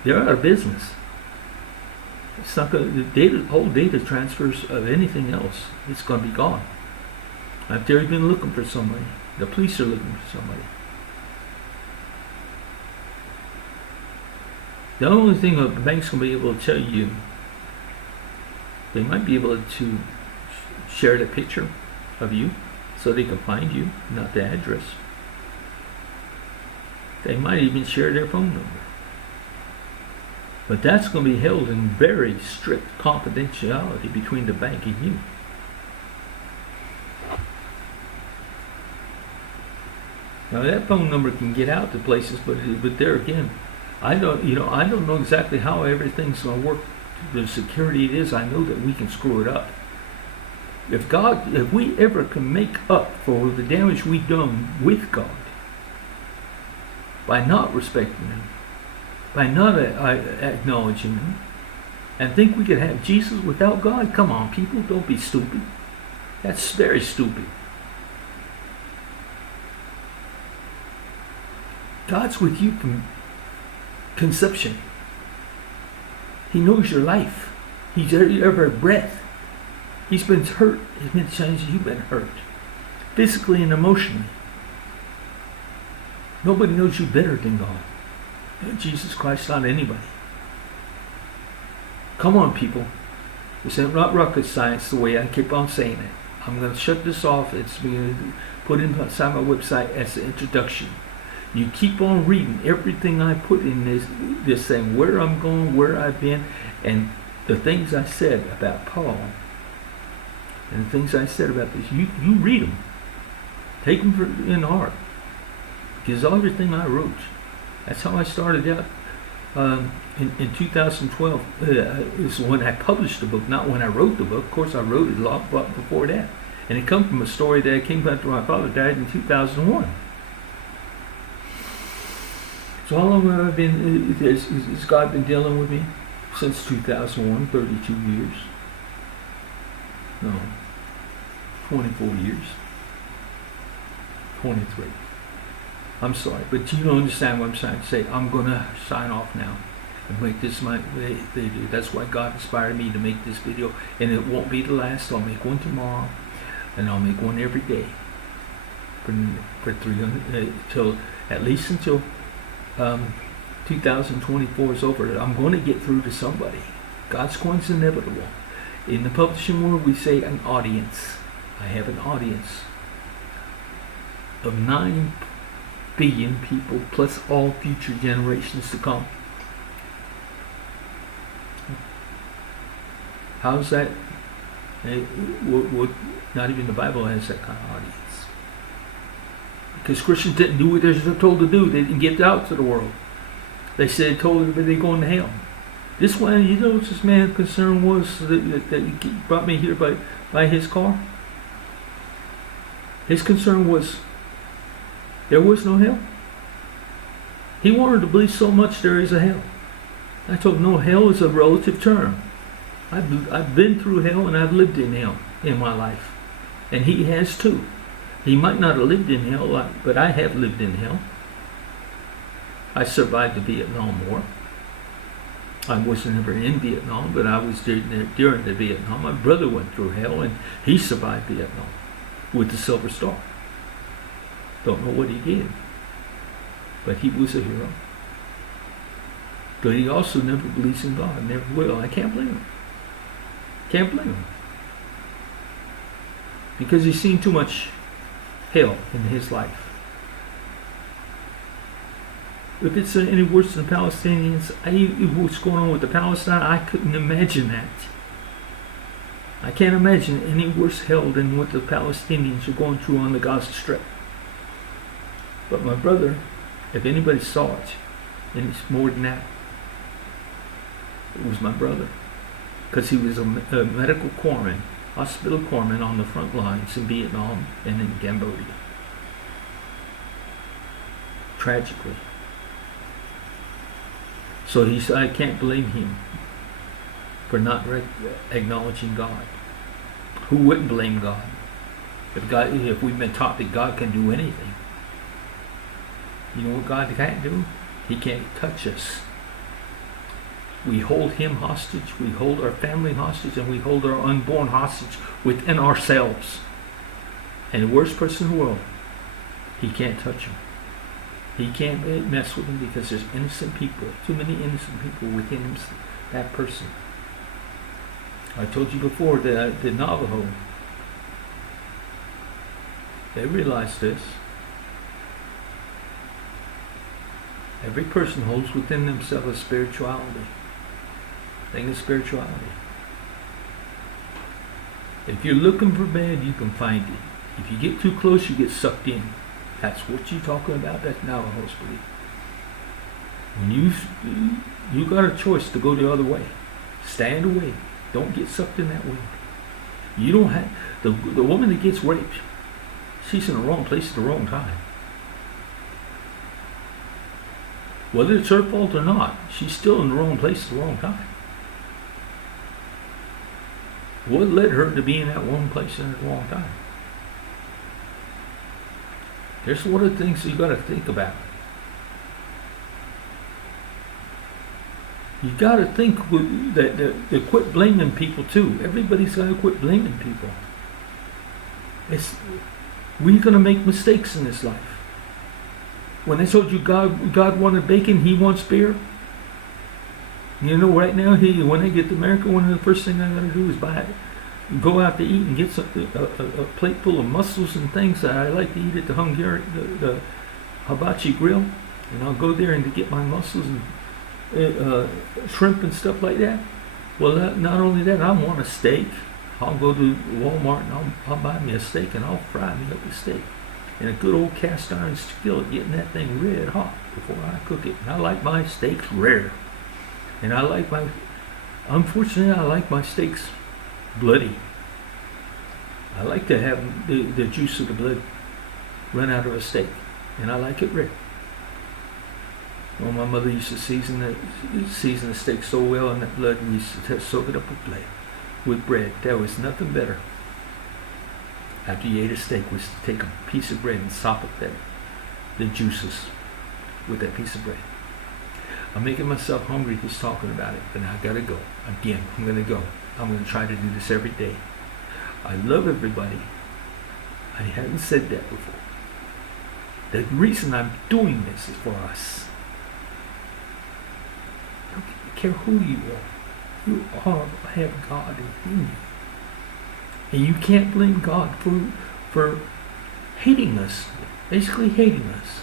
They're out of business. It's not going. The data, whole data transfers of anything else, it's going to be gone. If they're even looking for somebody, the police are looking for somebody. The only thing the bank's going to be able to tell you, they might be able to share the picture of you so they can find you, not the address. They might even share their phone number. But that's going to be held in very strict confidentiality between the bank and you. Now that phone number can get out to places, but there again, I don't know exactly how everything's going to work. The security it is, I know that we can screw it up. If we ever can make up for the damage we've done with God by not respecting Him, by not acknowledging Him, and think we could have Jesus without God, come on, people, don't be stupid. That's very stupid. God's with you from conception. He knows your life. He's every breath. He's been hurt as many times as you've been hurt, physically and emotionally. Nobody knows you better than God. Jesus Christ, not anybody. Come on, people. This ain't not rocket science the way I keep on saying it. I'm going to shut this off. It's being put inside my website as an introduction. You keep on reading everything I put in this thing, where I'm going, where I've been, and the things I said about Paul, and the things I said about this. You read them. Take them in heart. Because everything I wrote. That's how I started out in 2012. Is when I published the book, not when I wrote the book. Of course, I wrote it a lot before that. And it comes from a story that came after my father died in 2001. So how long have I been, has God been dealing with me? Since 2001, 32 years. No, 24 years. 23. I'm sorry, but you don't understand what I'm trying to say. I'm going to sign off now and make this my video. That's why God inspired me to make this video. And it won't be the last. I'll make one tomorrow. And I'll make one every day. For 300, at least until 2024 is over. I'm going to get through to somebody. God's coin's inevitable. In the publishing world, we say an audience. I have an audience of 9 billion people plus all future generations to come. How's that? Not even the Bible has that kind of audience. Because Christians didn't do what they're told to do. They didn't get out to the world. They said, told everybody they're going to hell. This one, you know what this man's concern was that he brought me here by his car? His concern was there was no hell. He wanted to believe so much there is a hell. I told him, no, hell is a relative term. I've been through hell and I've lived in hell in my life. And he has too. He might not have lived in hell, but I have lived in hell. I survived the Vietnam War. I wasn't ever in Vietnam, but I was during the Vietnam. My brother went through hell and he survived Vietnam with the Silver Star. Don't know what he did, but he was a hero. But he also never believes in God, never will. I can't blame him. Can't blame him. because he's seen too much hell in his life. If it's any worse than Palestinians, what's going on with the Palestine, I couldn't imagine that. I can't imagine any worse hell than what the Palestinians are going through on the Gaza Strip. But my brother, if anybody saw it, and it's more than that, it was my brother. Because he was a medical corpsman, hospital corpsman on the front lines in Vietnam and in Cambodia. Tragically. So I can't blame him for not acknowledging God. Who wouldn't blame God? If we've been taught that God can do anything. You know what God can't do? He can't touch us. We hold him hostage, we hold our family hostage, and we hold our unborn hostage within ourselves. And the worst person in the world, he can't touch him. He can't mess with him because there's innocent people, too many innocent people within him, that person. I told you before that the Navajo, they realize this. Every person holds within themselves a spirituality. Thing of spirituality. If you're looking for bad, you can find it. If you get too close, you get sucked in. That's what you're talking about. That's Navajo's belief. When you got a choice to go the other way. Stand away. Don't get sucked in that way. You don't have the woman that gets raped. She's in the wrong place at the wrong time. Whether it's her fault or not, she's still in the wrong place at the wrong time. What led her to be in that one place at the wrong time? There's one of the things you got to think about. You got to think that quit blaming people too. Everybody's got to quit blaming people. We're going to make mistakes in this life. When they told you God wanted bacon, he wants beer. You know, right now, when I get to America, one of the first things I got to do is go out to eat and get a plate full of mussels and things that I like to eat at the hibachi grill. And I'll go there and get my mussels and shrimp and stuff like that. Well, not only that, I want a steak. I'll go to Walmart and I'll buy me a steak and I'll fry me up a steak. In a good old cast iron skillet, getting that thing red hot before I cook it. And I like my steaks rare. And unfortunately, I like my steaks bloody. I like to have the juice of the blood run out of a steak. And I like it rare. Well, my mother used to season the steak so well in that blood, we used to soak it up with bread. There was nothing better. After you ate a steak, was to take a piece of bread and sop up the juices with that piece of bread. I'm making myself hungry just talking about it, but I gotta go. Again, I'm gonna go. I'm gonna try to do this every day. I love everybody. I hadn't said that before. The reason I'm doing this is for us. I don't care who you are. You all have God in you. And you can't blame God for hating us, basically hating us.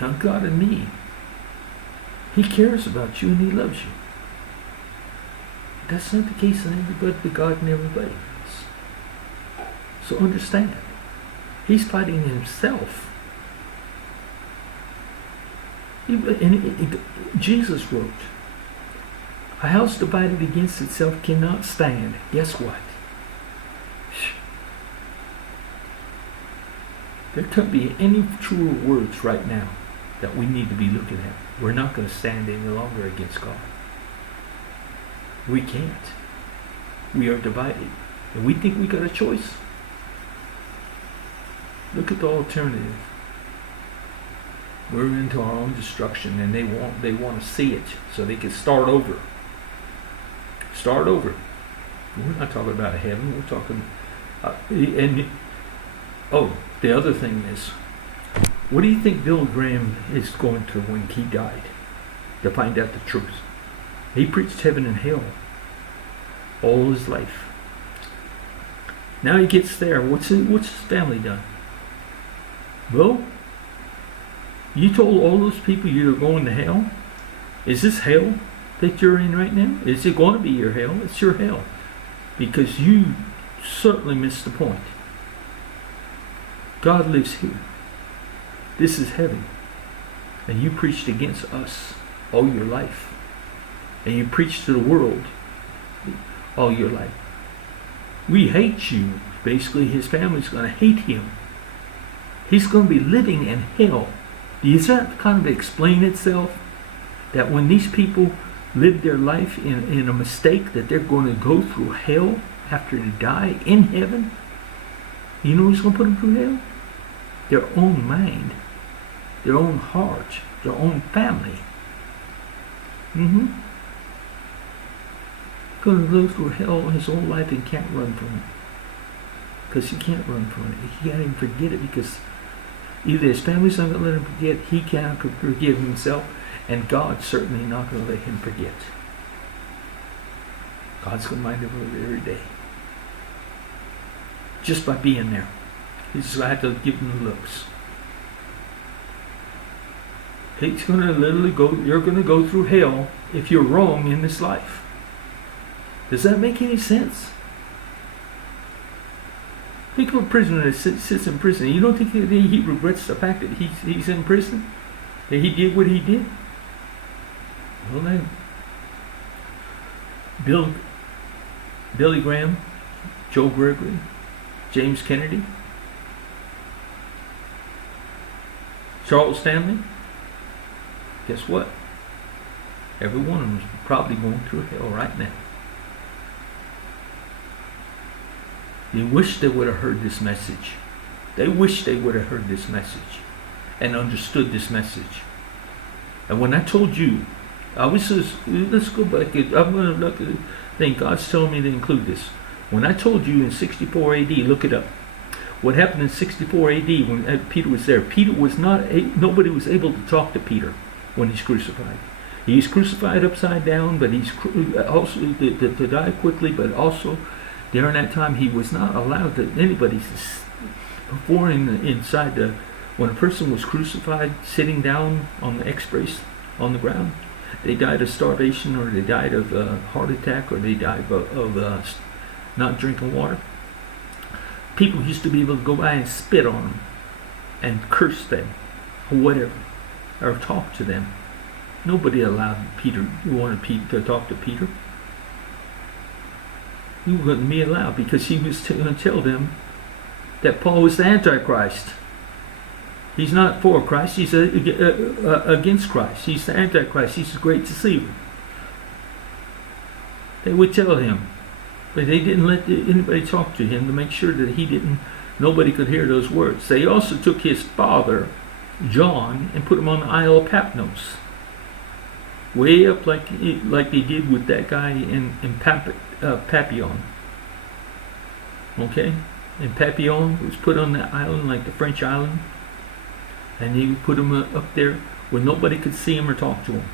Now God in me, he cares about you and he loves you. That's not the case in everybody, but God in everybody else. So understand, he's fighting himself. Jesus wrote, a house divided against itself cannot stand. Guess what? There can't be any truer words right now that we need to be looking at. We're not going to stand any longer against God. We can't. We are divided. And we think we got a choice. Look at the alternative. We're into our own destruction and they want to see it so they can start over. Start over. We're not talking about heaven. We're talking... the other thing is, what do you think Bill Graham is going through when he died? To find out the truth. He preached heaven and hell. all his life. Now he gets there. What's his family done? Well, you told all those people you're going to hell. Is this hell that you're in right now? Is it going to be your hell? It's your hell. Because you certainly missed the point. God lives here. This is heaven. And you preached against us all your life. And you preached to the world all your life. We hate you. Basically, his family's going to hate him. He's going to be living in hell. Does that kind of explain itself? That when these people live their life in a mistake, that they're going to go through hell after they die in heaven? You know who's going to put them through hell? Their own mind, their own heart, their own family. Going to go through hell his whole life and can't run from it. Because he can't run from it. He can't even forget it, because either his family's not going to let him forget, he can't forgive himself, and God's certainly not going to let him forget. God's going to mind him every day. Just by being there. He's going to have to give him the looks. He's going to literally go, you're going to go through hell if you're wrong in this life. Does that make any sense? Think of a prisoner that sits in prison. You don't think that he regrets the fact that he's in prison? That he did what he did? Well then, Billy Graham, Joe Gregory, James Kennedy, Charles Stanley, guess what? Every one of them is probably going through hell right now. They wish they would have heard this message. They wish they would have heard this message and understood this message. And when I told you, let's go back. I'm going to look at the thing. God's telling me to include this. When I told you in 64 AD, look it up. What happened in 64 AD when Peter was there? Nobody was able to talk to Peter when he's crucified. He's crucified upside down, but he's also to die quickly, but also during that time, he was not allowed to anybody before inside the. When a person was crucified, sitting down on the X-brace on the ground, they died of starvation, or they died of heart attack, or they died of not drinking water. People used to be able to go by and spit on them, and curse them, or whatever, or talk to them. Nobody allowed wanted Peter to talk to Peter. He wouldn't be allowed, because he was going to tell them that Paul was the Antichrist. He's not for Christ, he's against Christ. He's the Antichrist, he's the great deceiver. They would tell him, but they didn't let anybody talk to him to make sure that nobody could hear those words. They also took his father, John, and put him on the Isle of Patmos. Way up like they did with that guy in Papillon. Okay? And Papillon was put on that island like the French island. And he put him up there where nobody could see him or talk to him.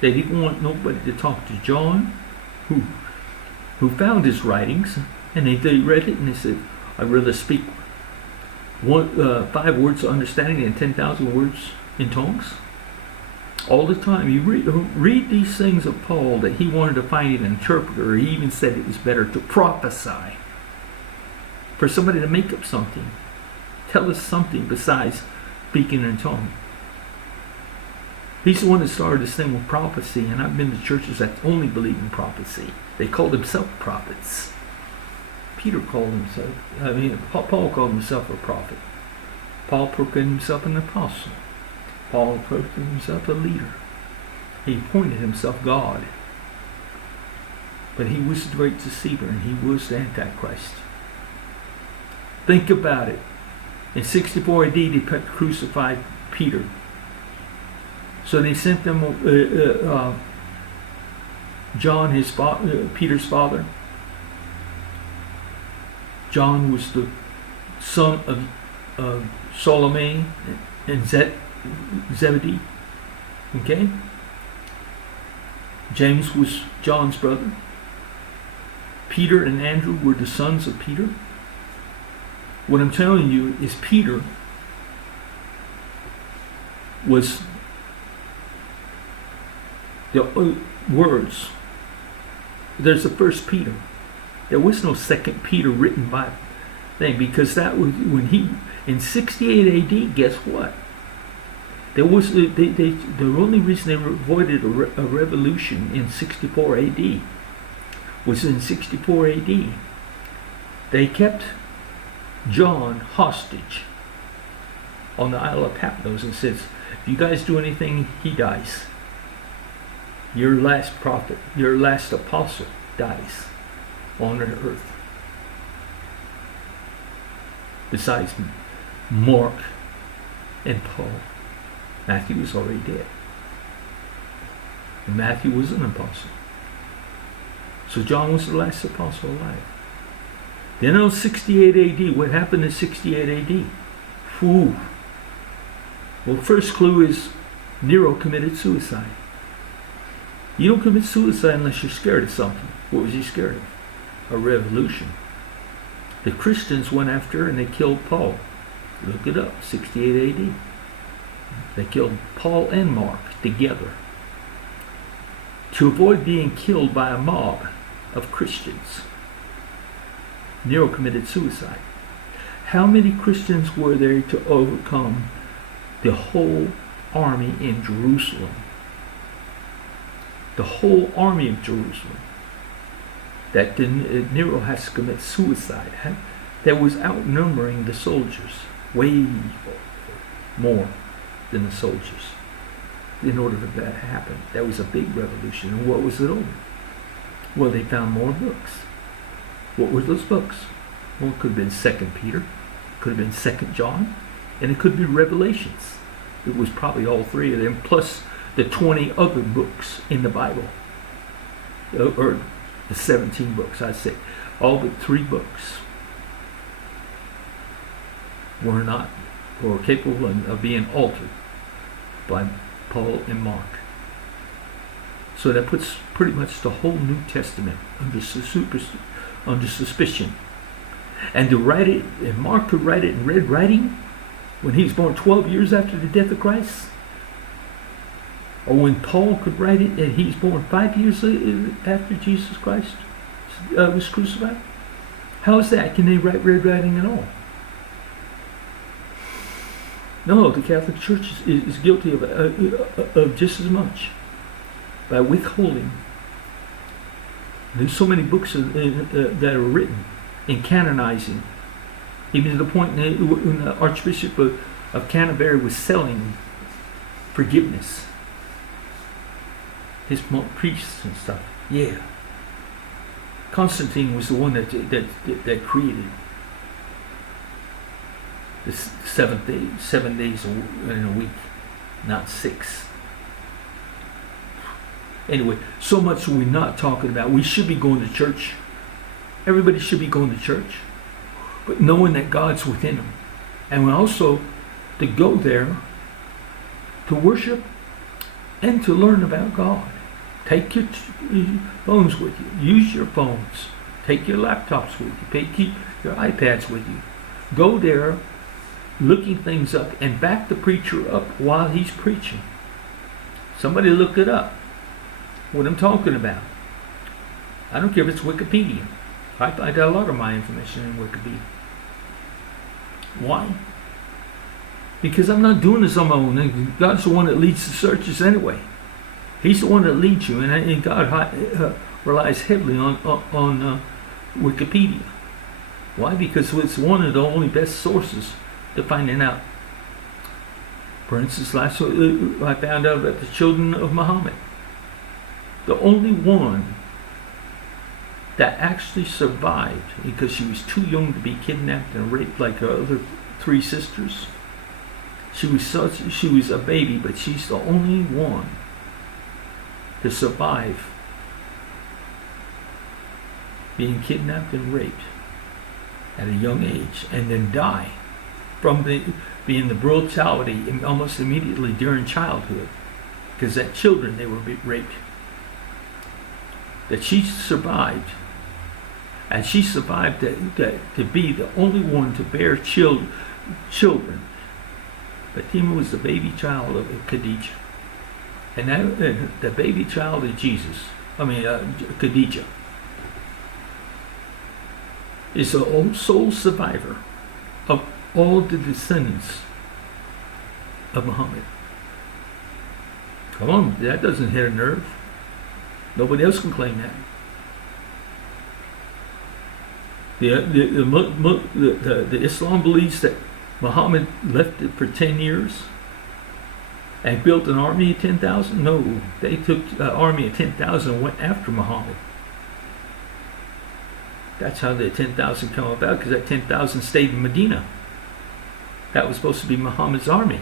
They didn't want nobody to talk to John, who found his writings, and they read it and they said, I'd rather speak 5 words of understanding than 10,000 words in tongues. All the time. You read these things of Paul that he wanted to find an interpreter. He even said it was better to prophesy. For somebody to make up something. Tell us something besides speaking in tongues. He's the one that started this thing with prophecy, and I've been to churches that only believe in prophecy. They called themselves prophets. Paul called himself a prophet. Paul proclaimed himself an apostle. Paul proclaimed himself a leader. He appointed himself God. But he was the great deceiver, and he was the Antichrist. Think about it. In 64 AD, they crucified Peter. So they sent them John, Peter's father. John was the son of Salome and Zebedee. Okay? James was John's brother. Peter and Andrew were the sons of Peter? What I'm telling you is Peter was the words. There's the first Peter. There was no second Peter written by thing, because that was when he in 68 AD. Guess what? There was the only reason they avoided a revolution in 64 AD was in 64 AD. They kept John hostage on the Isle of Patmos and says, if you guys do anything, he dies. Your last prophet, your last apostle dies on earth. Besides Mark and Paul, Matthew was already dead. And Matthew was an apostle. So John was the last apostle alive. Then in 68 AD, what happened in 68 AD? Whew. Well, first clue is Nero committed suicide. You don't commit suicide unless you're scared of something. What was he scared of? A revolution. The Christians went after and they killed Paul. Look it up, 68 AD. They killed Paul and Mark together to avoid being killed by a mob of Christians. Nero committed suicide. How many Christians were there to overcome the whole army in Jerusalem? The whole army of Jerusalem. That Nero has to commit suicide. That was outnumbering the soldiers way more than the soldiers. In order for that to happen, that was a big revolution. And what was it over? Well, they found more books. What were those books? Well, it could have been 2 Peter, could have been 2 John, and it could be Revelations. It was probably all three of them, plus the 20 other books in the Bible, or the 17 books, I'd say. All but 3 books were not, or capable of being altered by Paul and Mark. So that puts pretty much the whole New Testament under suspicion. And to write it, and Mark could write it in red writing when he was born 12 years after the death of Christ, or when Paul could write it and he was born 5 years after Jesus Christ was crucified. How is that? Can they write red writing at all? No, the Catholic Church is guilty of just as much by withholding. There's so many books that are written and canonizing, even to the point when the Archbishop of Canterbury was selling forgiveness. His priests and stuff. Yeah. Constantine was the one that created the 7 days in a week, not 6. Anyway, so much we're not talking about. We should be going to church. Everybody should be going to church, but knowing that God's within them, and also to go there to worship and to learn about God. Take your phones with you. Use your phones. Take your laptops with you. Keep your iPads with you. Go there looking things up and back the preacher up while he's preaching. Somebody look it up. What I'm talking about. I don't care if it's Wikipedia. I find a lot of my information in Wikipedia. Why? Because I'm not doing this on my own. God's the one that leads the searches anyway. He's the one that leads you, and God relies heavily on Wikipedia. Why? Because it's one of the only best sources to finding out. For instance, last week I found out about the children of Muhammad. The only one that actually survived, because she was too young to be kidnapped and raped like her other 3 sisters. She was a baby, but she's the only one to survive being kidnapped and raped at a young age, and then die from being the brutality almost immediately during childhood, because that children, they were raped. That she survived And she survived to be the only one to bear children. Fatima was the baby child of Khadijah. And the baby child of Khadijah is the sole survivor of all the descendants of Muhammad. Come on, that doesn't hit a nerve. Nobody else can claim that. The Islam believes that Muhammad left it for 10 years and built an army of 10,000. No, they took an army of 10,000 and went after Muhammad. That's how the 10,000 come about, because that 10,000 stayed in Medina. That was supposed to be Muhammad's army.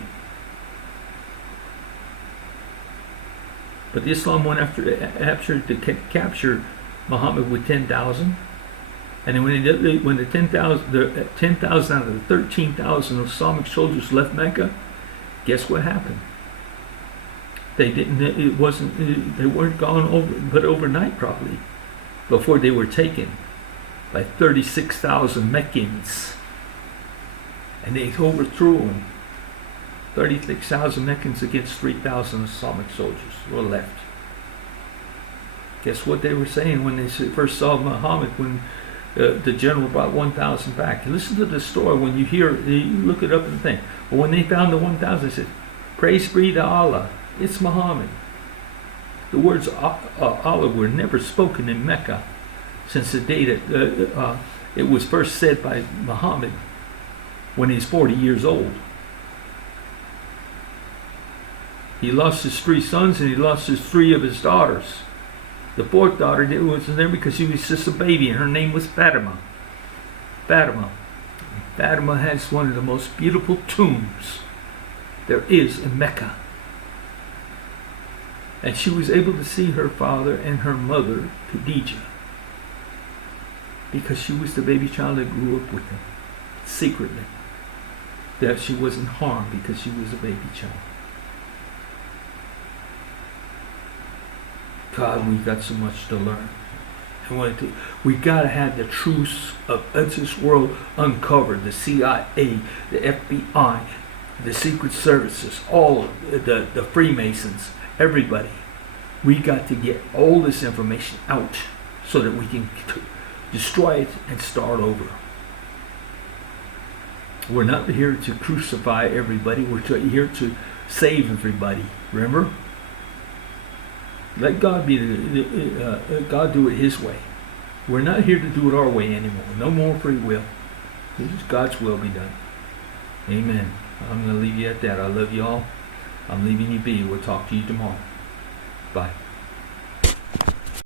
But the Islam went after to capture Muhammad with 10,000. And then when the 10,000 out of the 13,000 Islamic soldiers left Mecca, guess what happened? They weren't gone but overnight probably before they were taken by 36,000 Meccans. And they overthrew them. 36,000 Meccans against 3,000 Islamic soldiers were left. Guess what they were saying when they first saw Muhammad, when the general brought 1,000 back? Listen to the story. When you hear it, you look it up and think. But when they found the 1,000, they said, "Praise be to Allah, it's Muhammad." The words Allah were never spoken in Mecca since the day that it was first said by Muhammad when he's 40 years old. He lost his 3 sons and he lost his 3 of his daughters. The 4th daughter wasn't there because she was just a baby, and her name was Fatima. Fatima has one of the most beautiful tombs there is in Mecca. And she was able to see her father and her mother, Khadijah, because she was the baby child that grew up with them, secretly. That she wasn't harmed because she was a baby child. God, we've got so much to learn. We got to have the truths of this world uncovered. The CIA, the FBI, the Secret Services, all the Freemasons, everybody. We got to get all this information out so that we can destroy it and start over. We're not here to crucify everybody. We're here to save everybody. Remember? Let God God do it His way. We're not here to do it our way anymore. No more free will. This is God's will be done. Amen. I'm going to leave you at that. I love you all. I'm leaving you be. We'll talk to you tomorrow. Bye.